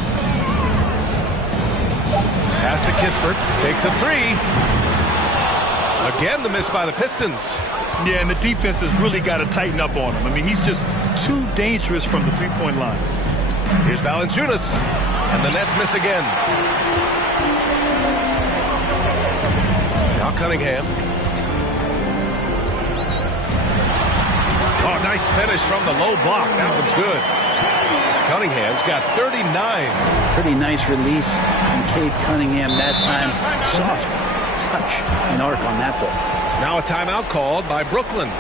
Pass to Kispert. Takes a 3. Again, the miss by the Pistons. Yeah, and the defense has really got to tighten up on him. I mean, he's just too dangerous from the three-point line. Here's Valanciunas. And the Nets miss again. Now Cunningham. Oh, nice finish from the low block. That one's good. Cunningham's got 39. Pretty nice release from Cade Cunningham that time. Soft touch and arc on that ball. Now a timeout called by Brooklyn.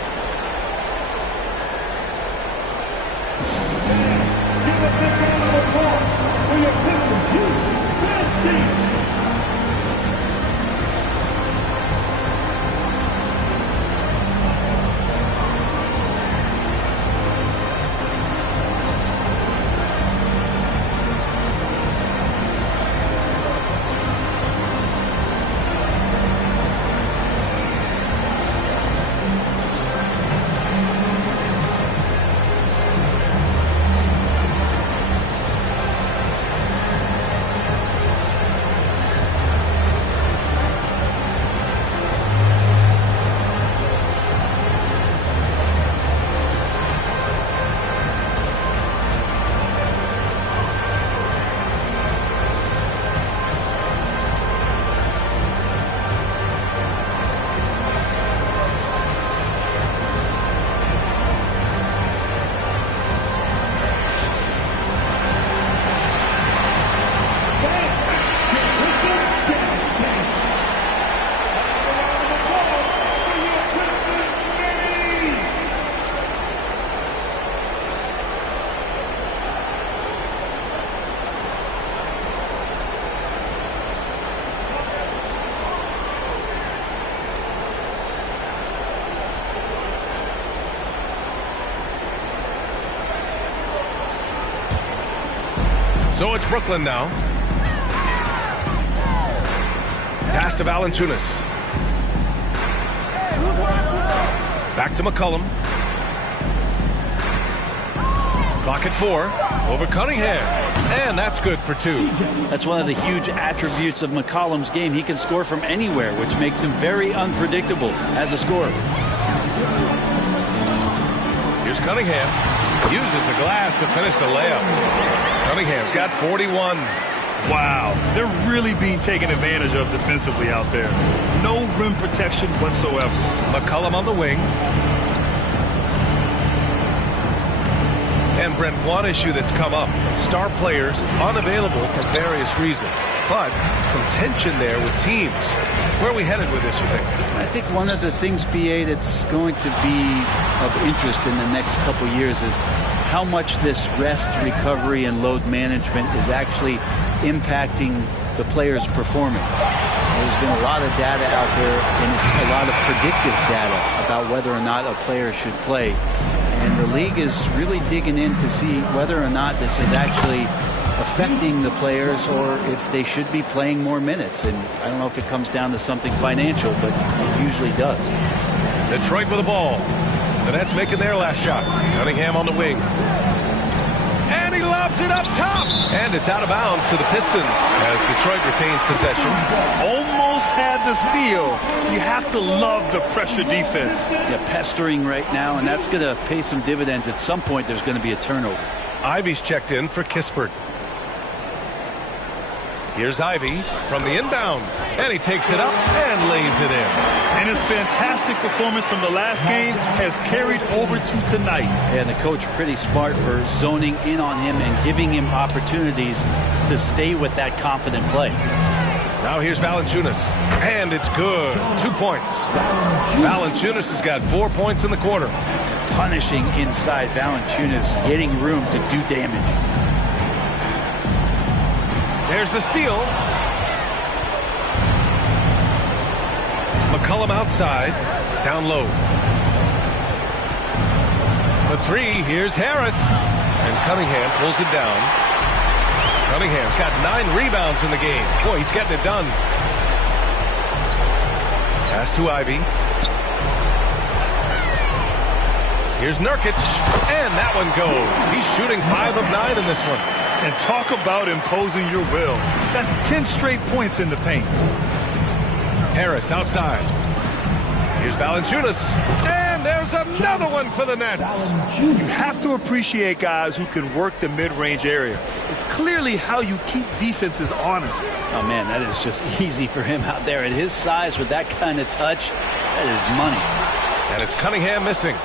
So it's Brooklyn now. Pass to Valanciunas. Back to McCollum. Clock at 4. Over Cunningham. And that's good for 2. That's one of the huge attributes of McCollum's game. He can score from anywhere, which makes him very unpredictable as a scorer. Here's Cunningham. Uses the glass to finish the layup. Cunningham's got 41. Wow, they're really being taken advantage of defensively out there. No rim protection whatsoever. McCollum on the wing. And Brent, one issue that's come up. Star players unavailable for various reasons. But some tension there with teams. Where are we headed with this, you think? I think one of the things, BA, that's going to be of interest in the next couple years is how much this rest, recovery, and load management is actually impacting the player's performance. There's been a lot of data out there, and it's a lot of predictive data about whether or not a player should play. And the league is really digging in to see whether or not this is actually affecting the players or if they should be playing more minutes. And I don't know if it comes down to something financial, but it usually does. Detroit with the ball. The Nets making their last shot. Cunningham on the wing. And he lobs it up top. And it's out of bounds to the Pistons as Detroit retains possession. Almost had the steal. You have to love the pressure defense. Yeah, pestering right now, and that's going to pay some dividends. At some point, there's going to be a turnover. Ivy's checked in for Kispert. Here's Ivy from the inbound, and he takes it up and lays it in. And his fantastic performance from the last game has carried over to tonight. And the coach pretty smart for zoning in on him and giving him opportunities to stay with that confident play. Now here's Valanciunas, and it's good. 2 points. Valanciunas has got 4 points in the quarter. Punishing inside. Valanciunas getting room to do damage. There's the steal. McCollum outside, down low. For 3, here's Harris. And Cunningham pulls it down. Cunningham's got 9 rebounds in the game. Boy, he's getting it done. Pass to Ivy. Here's Nurkic, and that one goes. He's shooting 5 of 9 in this one. And talk about imposing your will. That's 10 straight points in the paint. Harris outside. Here's Valanciunas, and there's There's another one for the Nets. You have to appreciate guys who can work the mid-range area. It's clearly how you keep defenses honest. Oh, man, that is just easy for him out there. At his size with that kind of touch, that is money. And it's Cunningham missing.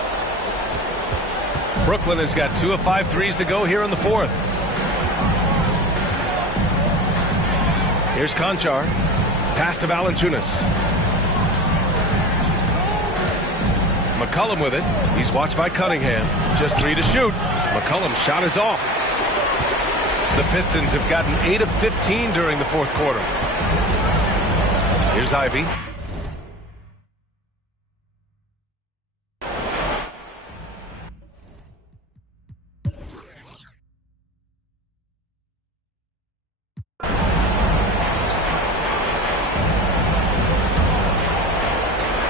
Brooklyn has got 2 of 5 threes to go here in the fourth. Here's Conchar. Pass to Valanciunas. McCollum with it. He's watched by Cunningham. Just 3 to shoot. McCollum's shot is off. The Pistons have gotten 8 of 15 during the fourth quarter. Here's Ivy.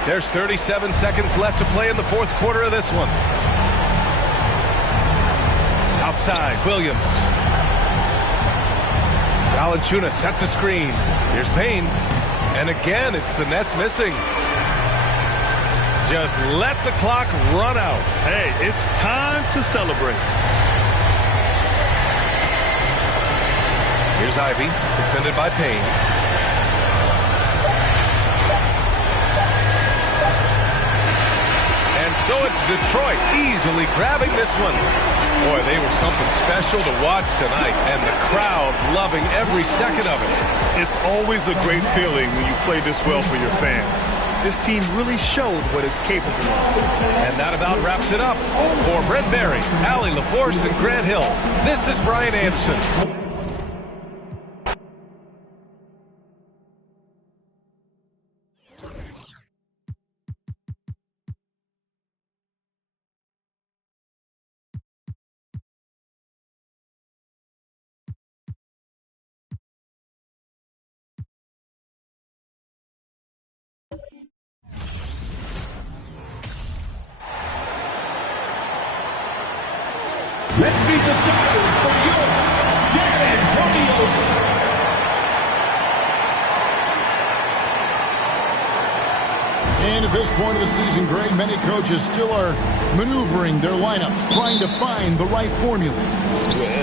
There's 37 seconds left to play in the fourth quarter of this one. Outside, Williams. Valanciunas sets a screen. Here's Payne. And again, it's the Nets missing. Just let the clock run out. Hey, it's time to celebrate. Here's Ivy, defended by Payne. So it's Detroit easily grabbing this one. Boy, they were something special to watch tonight, and the crowd loving every second of it. It's always a great feeling when you play this well for your fans. This team really showed what it's capable of. And that about wraps it up. For Brent Barry, Allie LaForce, and Grant Hill, this is Brian Anderson. Let's meet the starters for your San Antonio. And at this point of the season, Greg, many coaches still are maneuvering their lineups, trying to find the right formula.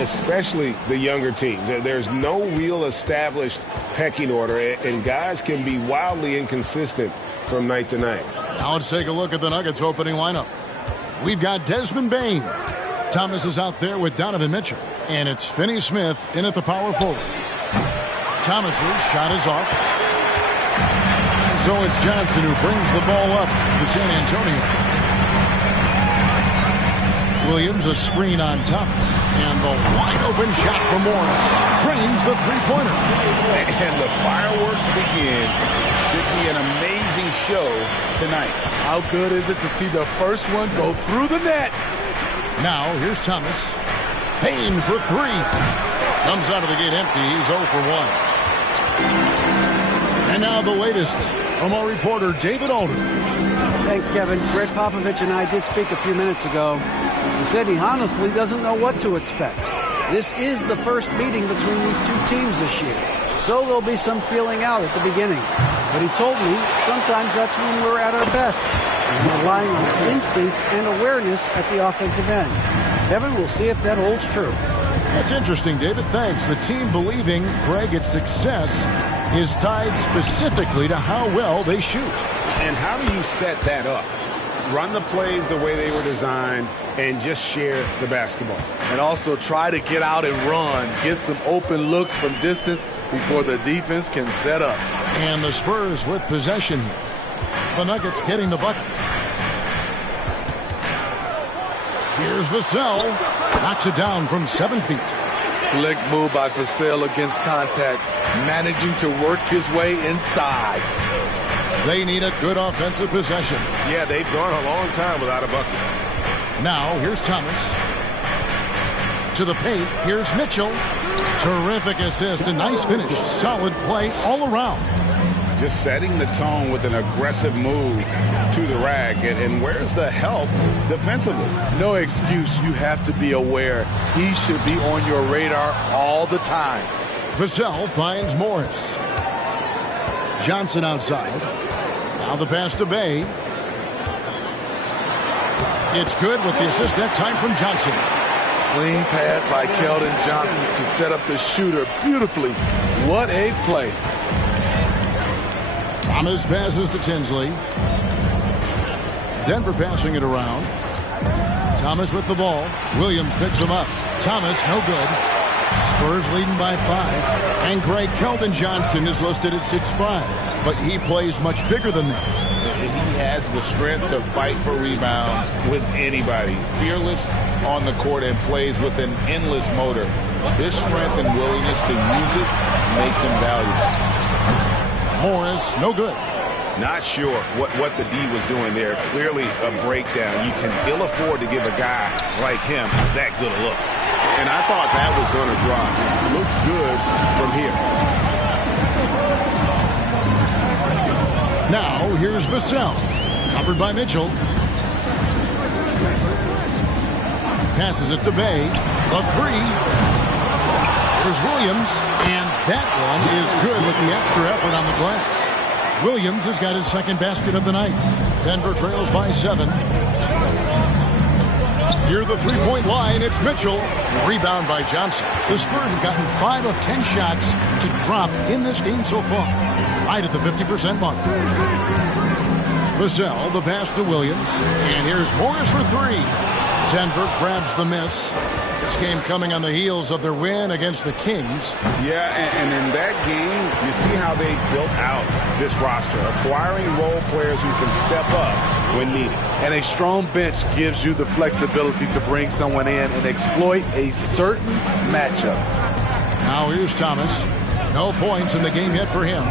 Especially the younger teams. There's no real established pecking order, and guys can be wildly inconsistent from night to night. Now let's take a look at the Nuggets opening lineup. We've got Desmond Bane. Thomas is out there with Donovan Mitchell. And it's Finney-Smith in at the power forward. Thomas's shot is off. And so it's Johnson who brings the ball up to San Antonio. Williams a screen on Thomas. And the wide open shot for Morris. Drains the three-pointer. And the fireworks begin. Should be an amazing show tonight. How good is it to see the first one go through the net? Now, here's Thomas. Payne for 3. Comes out of the gate empty. He's 0 for 1. And now the latest from our reporter, David Aldridge. Thanks, Kevin. Greg Popovich and I did speak a few minutes ago. He said he honestly doesn't know what to expect. This is the first meeting between these two teams this year, so there'll be some feeling out at the beginning. But he told me sometimes that's when we're at our best, relying on instincts and awareness at the offensive end. Kevin, we'll see if that holds true. That's interesting, David. Thanks. The team believing, Greg, its success is tied specifically to how well they shoot. And how do you set that up? Run the plays the way they were designed and just share the basketball. And also try to get out and run. Get some open looks from distance before the defense can set up. And the Spurs with possession here. The Nuggets getting the bucket. Here's Vassell. Knocks it down from 7 feet. Slick move by Vassell against contact. Managing to work his way inside. They need a good offensive possession. Yeah, they've gone a long time without a bucket. Now, here's Thomas. To the paint, here's Mitchell. Terrific assist, a nice finish. Solid play all around. Just setting the tone with an aggressive move to the rack. And where's the help defensively? No excuse. You have to be aware. He should be on your radar all the time. Vassell finds Morris. Johnson outside. Now the pass to Bay. It's good with the assist that time from Johnson. Clean pass by Keldon Johnson to set up the shooter beautifully. What a play. Thomas passes to Tinsley. Denver passing it around. Thomas with the ball. Williams picks him up. Thomas, no good. Spurs leading by 5. And Greg Keldon Johnson is listed at 6'5", but he plays much bigger than that. He has the strength to fight for rebounds with anybody. Fearless on the court and plays with an endless motor. This strength and willingness to use it makes him valuable. Morris, no good. Not sure what the D was doing there. Clearly a breakdown. You can ill afford to give a guy like him that good a look. And I thought that was going to drop. It looked good from here. Now, here's Vassell. Covered by Mitchell. Passes it to Bay. A 3. Here's Williams. And that one is good with the extra effort on the glass. Williams has got his second basket of the night. Denver trails by 7. Near the three-point line, it's Mitchell. Rebound by Johnson. The Spurs have gotten 5 of 10 shots to drop in this game so far. Right at the 50% mark. Vassell, the pass to Williams. And here's Morris for 3. Denver grabs the miss. This game coming on the heels of their win against the Kings. Yeah, and in that game, you see how they built out this roster, acquiring role players who can step up when needed. And a strong bench gives you the flexibility to bring someone in and exploit a certain matchup. Now here's Thomas. No points in the game yet for him.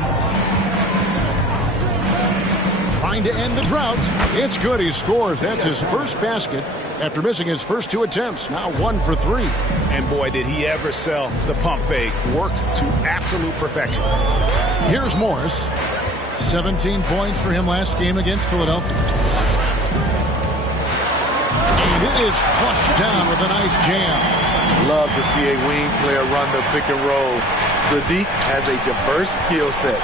Trying to end the drought. It's good. He scores. That's his first basket after missing his first 2 attempts. Now 1 for 3. And boy, did he ever sell the pump fake. Worked to absolute perfection. Here's Morris. 17 points for him last game against Philadelphia. And it is flushed down with a nice jam. Love to see a wing player run the pick and roll. Sadiq has a diverse skill set.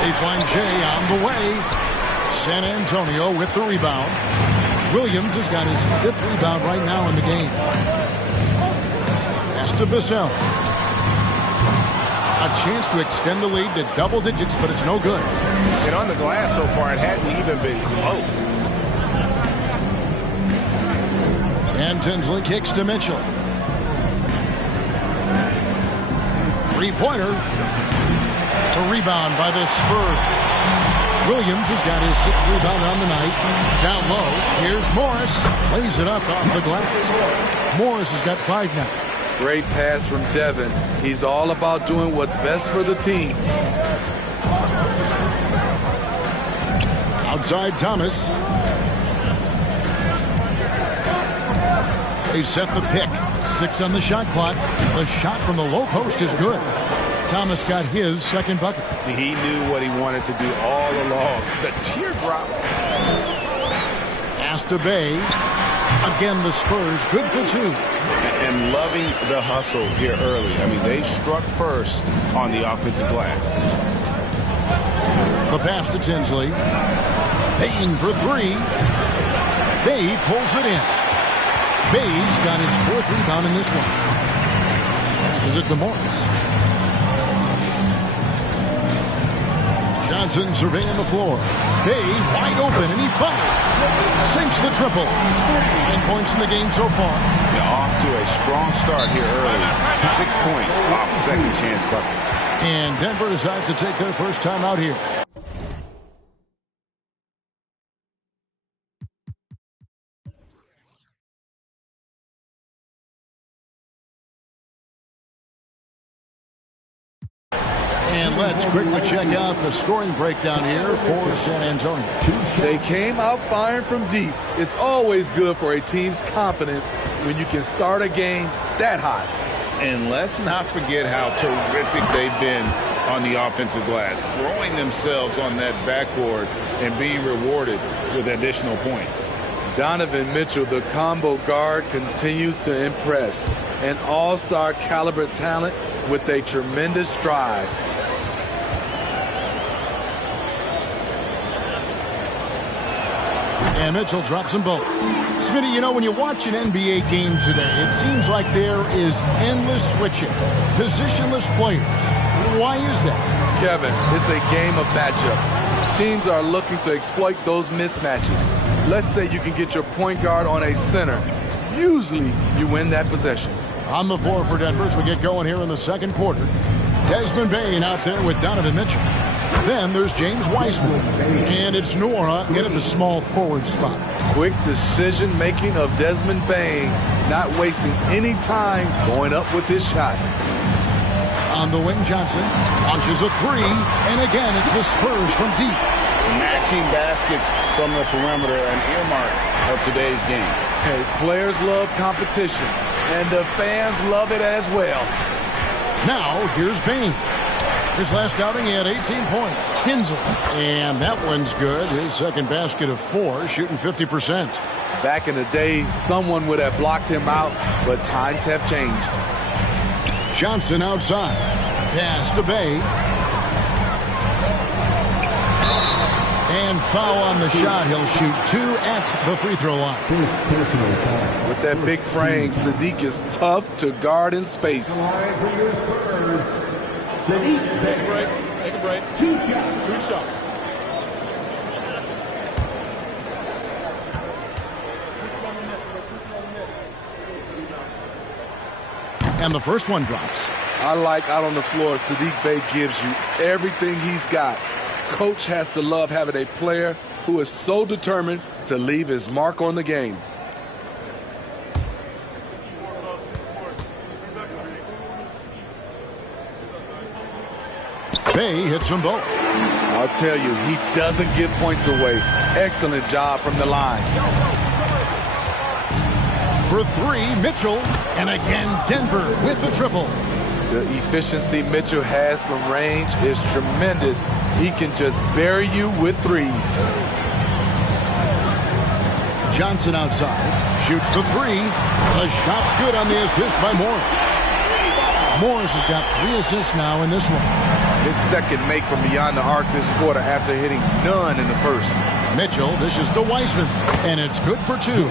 Baseline J on the way. San Antonio with the rebound. Williams has got his 5th rebound right now in the game. Pass to Vassell. A chance to extend the lead to double digits, but it's no good. And on the glass so far, it hadn't even been close. And Tinsley kicks to Mitchell. 3-pointer. A rebound by the Spurs. Williams has got his 6th rebound on the night. Down low, here's Morris. Lays it up off the glass. Morris has got 5 now. Great pass from Devin. He's all about doing what's best for the team. Outside Thomas. They set the pick. 6 on the shot clock. The shot from the low post is good. Thomas got his 2nd bucket. He knew what he wanted to do all along. The teardrop. Pass to Bay. Again, the Spurs good for 2. And loving the hustle here early. I mean, they struck first on the offensive glass. The pass to Tinsley. Payton for 3. Bay pulls it in. Bay's got his 4th rebound in this one. Passes it to Morris. Johnson surveying the floor. Bay wide open, and he fouls. Sinks the triple. 9 points in the game so far. They're off to a strong start here early. 6 points off second chance buckets. And Denver decides to take their first time out here. And let's quickly check out the scoring breakdown here for San Antonio. They came out firing from deep. It's always good for a team's confidence when you can start a game that hot. And let's not forget how terrific they've been on the offensive glass, throwing themselves on that backboard and being rewarded with additional points. Donovan Mitchell, the combo guard, continues to impress. An all-star caliber talent with a tremendous drive. And Mitchell drops them both. Smitty, you know, when you watch an NBA game today, it seems like there is endless switching, positionless players. Why is that? Kevin, it's a game of matchups. Teams are looking to exploit those mismatches. Let's say you can get your point guard on a center. Usually, you win that possession. On the floor for Denver as we get going here in the second quarter. Desmond Bain out there with Donovan Mitchell. Then there's James Wiseman. And it's Nora in at the small forward spot. Quick decision-making of Desmond Bain, not wasting any time going up with his shot. On the wing, Johnson launches a three. And again, it's the Spurs from deep. Matching baskets from the perimeter, an earmark of today's game. Hey, players love competition, and the fans love it as well. Now, here's Bain. His last outing, he had 18 points. Tinsley. And that one's good. His second basket of 4, shooting 50%. Back in the day, someone would have blocked him out, but times have changed. Johnson outside. Pass to Bay. And foul on the shot. He'll shoot 2 at the free throw line. With that big frame, Sadiq is tough to guard in space. Take a break. Take a break. 2 shots. 2 shots. And the first one drops. I like out on the floor, Sadiq Bey gives you everything he's got. Coach has to love having a player who is so determined to leave his mark on the game. Bay hits them both. I'll tell you, he doesn't give points away. Excellent job from the line. For 3, Mitchell. And again, Denver with the triple. The efficiency Mitchell has from range is tremendous. He can just bury you with threes. Johnson outside. Shoots the 3. The shot's good on the assist by Morris. Morris has got 3 assists now in this one. His second make from beyond the arc this quarter after hitting none in the first. Mitchell dishes to Wiseman, and it's good for 2.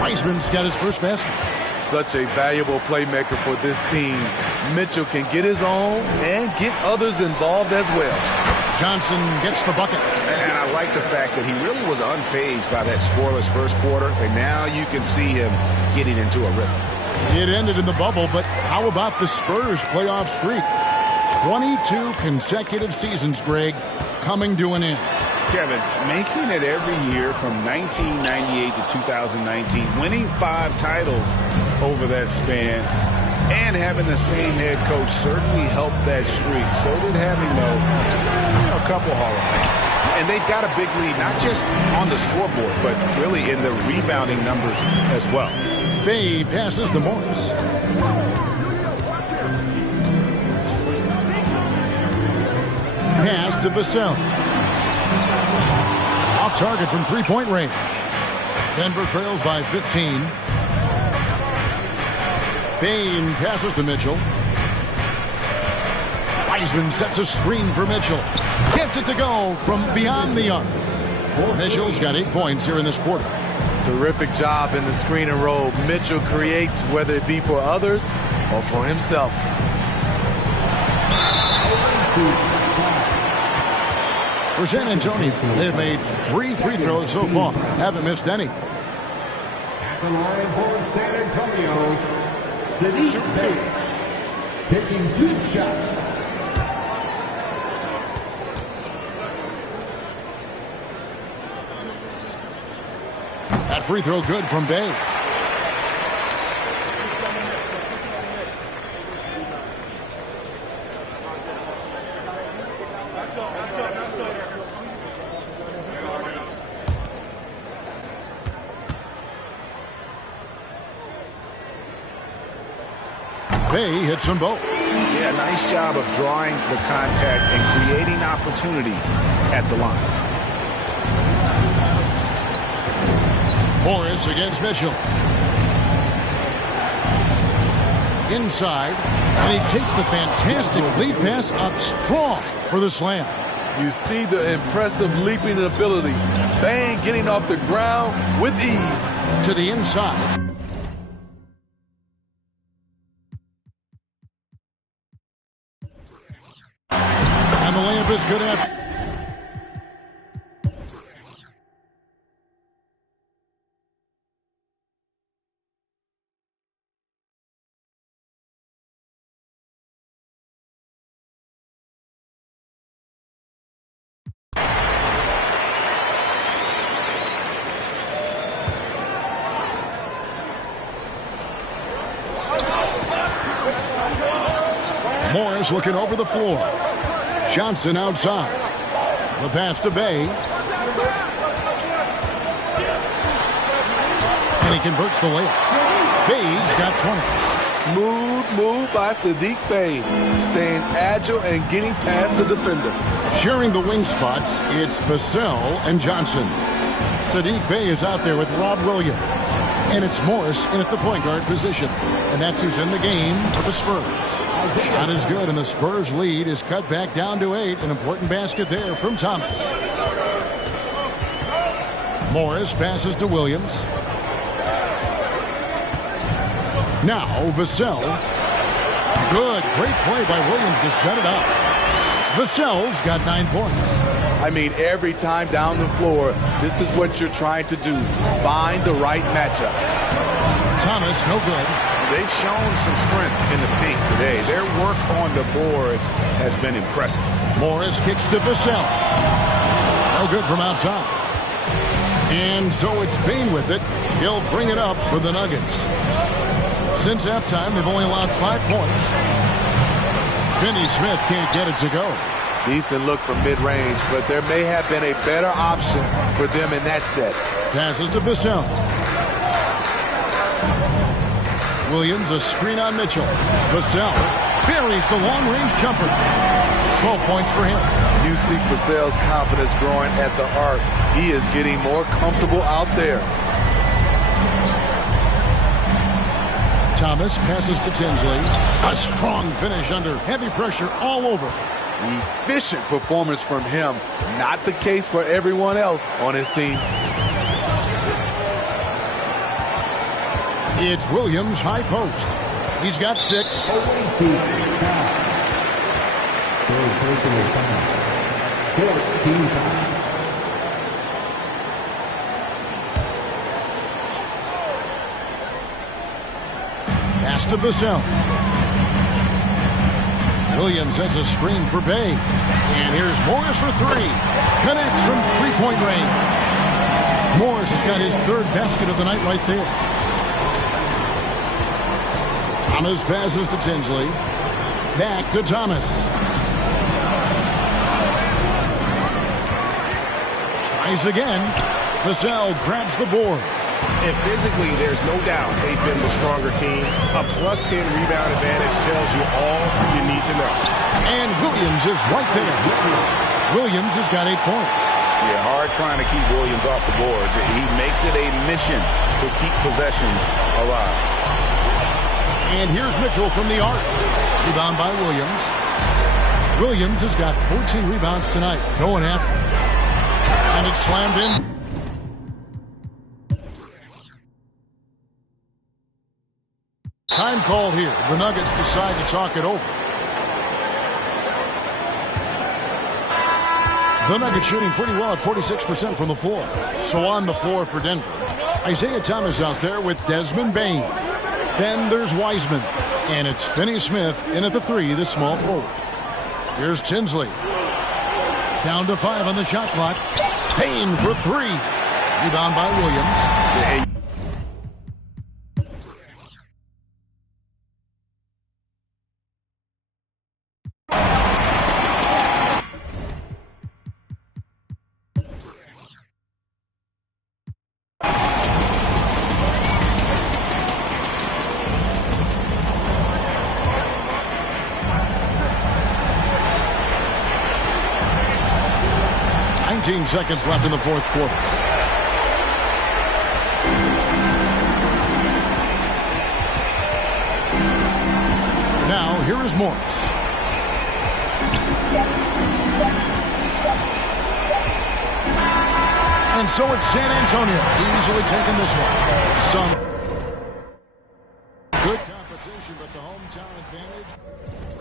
Wiseman's got his first basket. Such a valuable playmaker for this team. Mitchell can get his own and get others involved as well. Johnson gets the bucket. And I like the fact that he really was unfazed by that scoreless first quarter, and now you can see him getting into a rhythm. It ended in the bubble, but how about the Spurs playoff streak? 22 consecutive seasons, Greg, coming to an end. Kevin, making it every year from 1998 to 2019, winning 5 titles over that span, and having the same head coach certainly helped that streak. So did having, though, a couple Hall of Fame. And they've got a big lead, not just on the scoreboard, but really in the rebounding numbers as well. Bay passes to Morris. Pass to Vassell. Off target from 3-point range. Denver trails by 15. Bain passes to Mitchell. Wiseman sets a screen for Mitchell. Gets it to go from beyond the arc. Mitchell's got 8 points here in this quarter. Terrific job in the screen and roll. Mitchell creates, whether it be for others or for himself. For San Antonio, they've made 3 free throws so far. Haven't missed any. At the line for San Antonio, Sadiq Bey, taking 2 shots. That free throw good from Bay. Bay hits them both. Yeah, nice job of drawing the contact and creating opportunities at the line. Morris against Mitchell. Inside, and he takes the fantastic lead pass up strong for the slam. You see the impressive leaping ability. Bain getting off the ground with ease. To the inside. And the layup is good after. Morris looking over the floor. Johnson outside. The pass to Bay. And he converts the layup. Bay's got 20. Smooth move by Saddiq Bey. Staying agile and getting past the defender. Sharing the wing spots, it's Vassell and Johnson. Saddiq Bey is out there with Rob Williams. And it's Morris in at the point guard position. And that's who's in the game for the Spurs. Shot is good, and the Spurs lead is cut back down to 8. An important basket there from Thomas. Morris passes to Williams. Now Vassell. Good, great play by Williams to set it up. Vassell's got 9 points. I mean, every time down the floor, this is what you're trying to do. Find the right matchup. Thomas, no good. They've shown some strength in the paint today. Their work on the boards has been impressive. Morris kicks to Vassell. No good from outside. And so it's Bain with it. He'll bring it up for the Nuggets. Since halftime, they've only allowed 5 points. Finney Smith can't get it to go. Decent look from mid-range, but there may have been a better option for them in that set. Passes to Vassell. Williams, a screen on Mitchell. Vassell buries the long-range jumper. 12 points for him. You see Vassell's confidence growing at the arc. He is getting more comfortable out there. Thomas passes to Tinsley. A strong finish under heavy pressure all over. Efficient performance from him. Not the case for everyone else on his team. It's Williams, high post. He's got 6. Pass to Vassell. Williams sets a screen for Bay. And here's Morris for 3. Connects from 3-point range. Morris has got his 3rd basket of the night right there. Thomas passes to Tinsley. Back to Thomas. Tries again. Vassell grabs the board. And physically, there's no doubt they've been the stronger team. A +10 rebound advantage tells you all you need to know. And Williams is right there. Williams has got 8 points. Yeah, hard trying to keep Williams off the boards. He makes it a mission to keep possessions alive. And here's Mitchell from the arc. Rebound by Williams. Williams has got 14 rebounds tonight. Going after it. And it's slammed in. Time called here. The Nuggets decide to talk it over. The Nuggets shooting pretty well at 46% from the floor. So on the floor for Denver. Isaiah Thomas out there with Desmond Bain. Then there's Wiseman. And it's Finney Smith in at the 3, the small forward. Here's Tinsley. Down to 5 on the shot clock. Payne for 3. Rebound by Williams. 19 seconds left in the 4th quarter. Now, here is Morris. And so it's San Antonio easily taking this one. Some good competition, but the hometown advantage